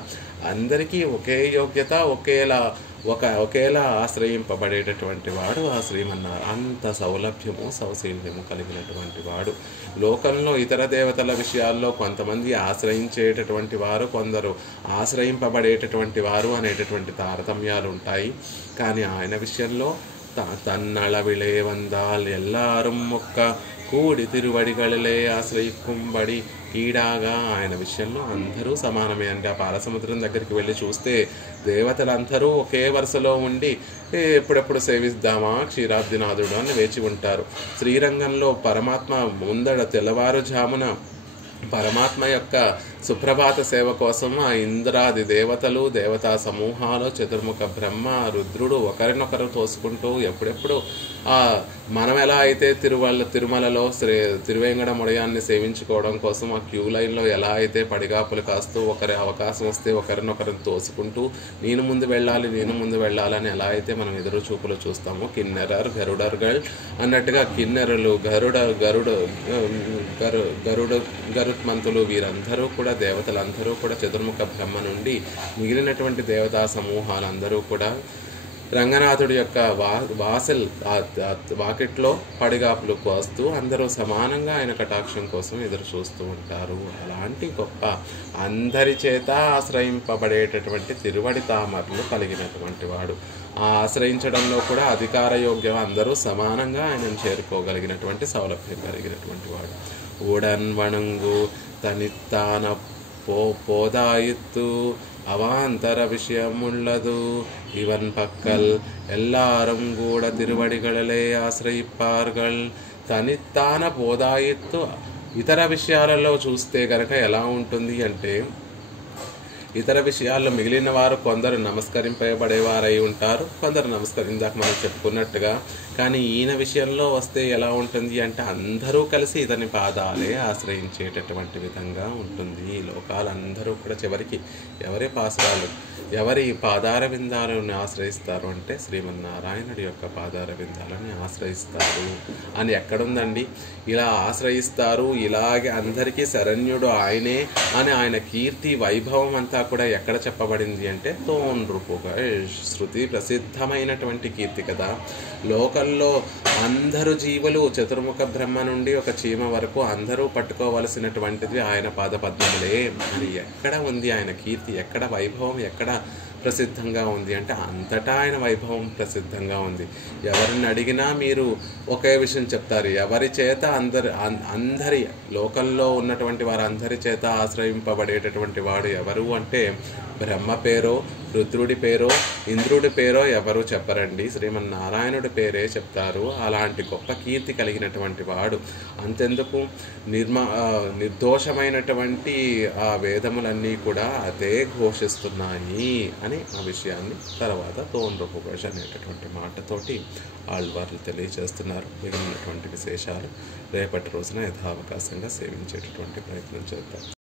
అందరికీ ఒకే యోగ్యత, ఒకేలా ఆశ్రయింపబడేటటువంటి వాడు ఆ శ్రీమన్నారాయణ. అంత సౌలభ్యము, సౌశీల్యము కలిగినటువంటి వాడు. లోకంలో ఇతర దేవతల విషయాల్లో కొంతమంది ఆశ్రయించేటటువంటి వారు, కొందరు ఆశ్రయింపబడేటటువంటి వారు అనేటటువంటి తారతమ్యాలు ఉంటాయి. కానీ ఆయన విషయంలో తన్నళవిళే వందాల్ ఎల్లారం ఒక్క కూడి తిరువడిగళలే ఆశ్రయిక్కుబడి ఈడాగా. ఆయన విషయంలో అందరూ సమానమే అండి. ఆ పాలసముద్రం దగ్గరికి వెళ్ళి చూస్తే దేవతలందరూ ఒకే వరుసలో ఉండి ఎప్పుడెప్పుడు సేవిద్దామా క్షీరాబ్దినాథుడు అని వేచి ఉంటారు. శ్రీరంగంలో పరమాత్మ ముందడ తెల్లవారుజామున పరమాత్మ యొక్క సుప్రభాత సేవ కోసం ఆ ఇంద్రాది దేవతలు, దేవతా సమూహాలు, చతుర్ముఖ బ్రహ్మ, రుద్రుడు ఒకరినొకరు తోసుకుంటూ ఎప్పుడెప్పుడు మనం ఎలా అయితే తిరుమలలో తిరువేంగడ ముడయాన్ని సేవించుకోవడం కోసం ఆ క్యూ లైన్లో ఎలా అయితే పడిగాపులు కాస్తూ ఒకరి అవకాశం వస్తే ఒకరినొకరిని తోసుకుంటూ నేను ముందు వెళ్ళాలని ఎలా అయితే మనం ఎదురు చూపులు చూస్తామో, కిన్నెరర్ గరుడర్గల్ అన్నట్టుగా కిన్నెరలు, గరుత్మంతులు వీరందరూ కూడా, దేవతలందరూ కూడా చతుర్ముఖ బ్రహ్మ నుండి మిగిలినటువంటి దేవతా సమూహాలందరూ కూడా రంగనాథుడి యొక్క వాకిట్లో పడిగాపులు కోస్తూ అందరూ సమానంగా ఆయన కటాక్షం కోసం ఎదురు చూస్తూ ఉంటారు. అలాంటి గొప్ప, అందరి చేత ఆశ్రయింపబడేటటువంటి తిరువడి తామరలు కలిగినటువంటి వాడు. ఆ ఆశ్రయించడంలో కూడా అధికార యోగ్యం, అందరూ సమానంగా ఆయనను చేరుకోగలిగినటువంటి సౌలభ్యం కలిగినటువంటి వాడు. ఉడన్ వణంగు తనిత్తాన పోదాయిత్తు అవాంతర விஷயமுள்ளது இவன் பக்கல் எல்லாரும் கூட திருவடிகளே ఆశ్రయిப்பார்கள். తనిత్తాన పోదాయిత్తు. ఇతర విషయాలలో చూస్తే కనుక ఎలా ఉంటుంది అంటే, ఇతర విషయాల్లో మిగిలిన వారు కొందరు నమస్కరింపబడేవారై ఉంటారు, కొందరు ఇందాక మనం చెప్పుకున్నట్టుగా. కానీ ఈయన విషయంలో వస్తే ఎలా ఉంటుంది అంటే, అందరూ కలిసి ఇతని పాదాలే ఆశ్రయించేటటువంటి విధంగా ఉంటుంది. ఈ లోకాలందరూ కూడా చివరికి ఎవరి పాసురాలు, ఎవరి పాదార విందాలను ఆశ్రయిస్తారు అంటే శ్రీమన్నారాయణుడి యొక్క పాదార విందాలని ఆశ్రయిస్తారు అని ఎక్కడుందండి? ఇలా ఆశ్రయిస్తారు, ఇలాగే అందరికీ శరణ్యుడు ఆయనే అని ఆయన కీర్తి వైభవం అంతా కూడా ఎక్కడ చెప్పబడింది అంటే తోన్రుపుగా. శృతి ప్రసిద్ధమైనటువంటి కీర్తి కదా. లోకంలో అందరు జీవులు, చతుర్ముఖ బ్రహ్మ నుండి ఒక చీమ వరకు అందరూ పట్టుకోవలసినటువంటిది ఆయన పాదపద్మములే అని ఎక్కడ ఉంది ఆయన కీర్తి, ఎక్కడ వైభవం, ఎక్కడ ప్రసిద్ధంగా ఉంది అంటే అంతటా ఆయన వైభవం ప్రసిద్ధంగా ఉంది. ఎవరిని అడిగినా మీరు ఒకే విషయం చెప్తారు. ఎవరి చేత అందరి లోకంలో ఉన్నటువంటి వారందరి చేత ఆశ్రయింపబడేటటువంటి వాడు ఎవరు అంటే బ్రహ్మ పేరో, రుద్రుడి పేరో, ఇంద్రుడి పేరో ఎవరు చెప్పరండి, శ్రీమన్నారాయణుడి పేరే చెప్తారు. అలాంటి గొప్ప కీర్తి కలిగినటువంటి వాడు. అంతెందుకు నిర్దోషమైనటువంటి ఆ వేదములన్నీ కూడా అదే ఘోషిస్తున్నాయి అని ఆ విషయాన్ని తర్వాత తోన్రూపఘోష అనేటటువంటి మాటతోటి ఆళ్వార్లు తెలియజేస్తున్నారు. మిగిలినటువంటి విశేషాలు రేపటి రోజున యథావకాశంగా సేవించేటటువంటి ప్రయత్నం చేద్దాం.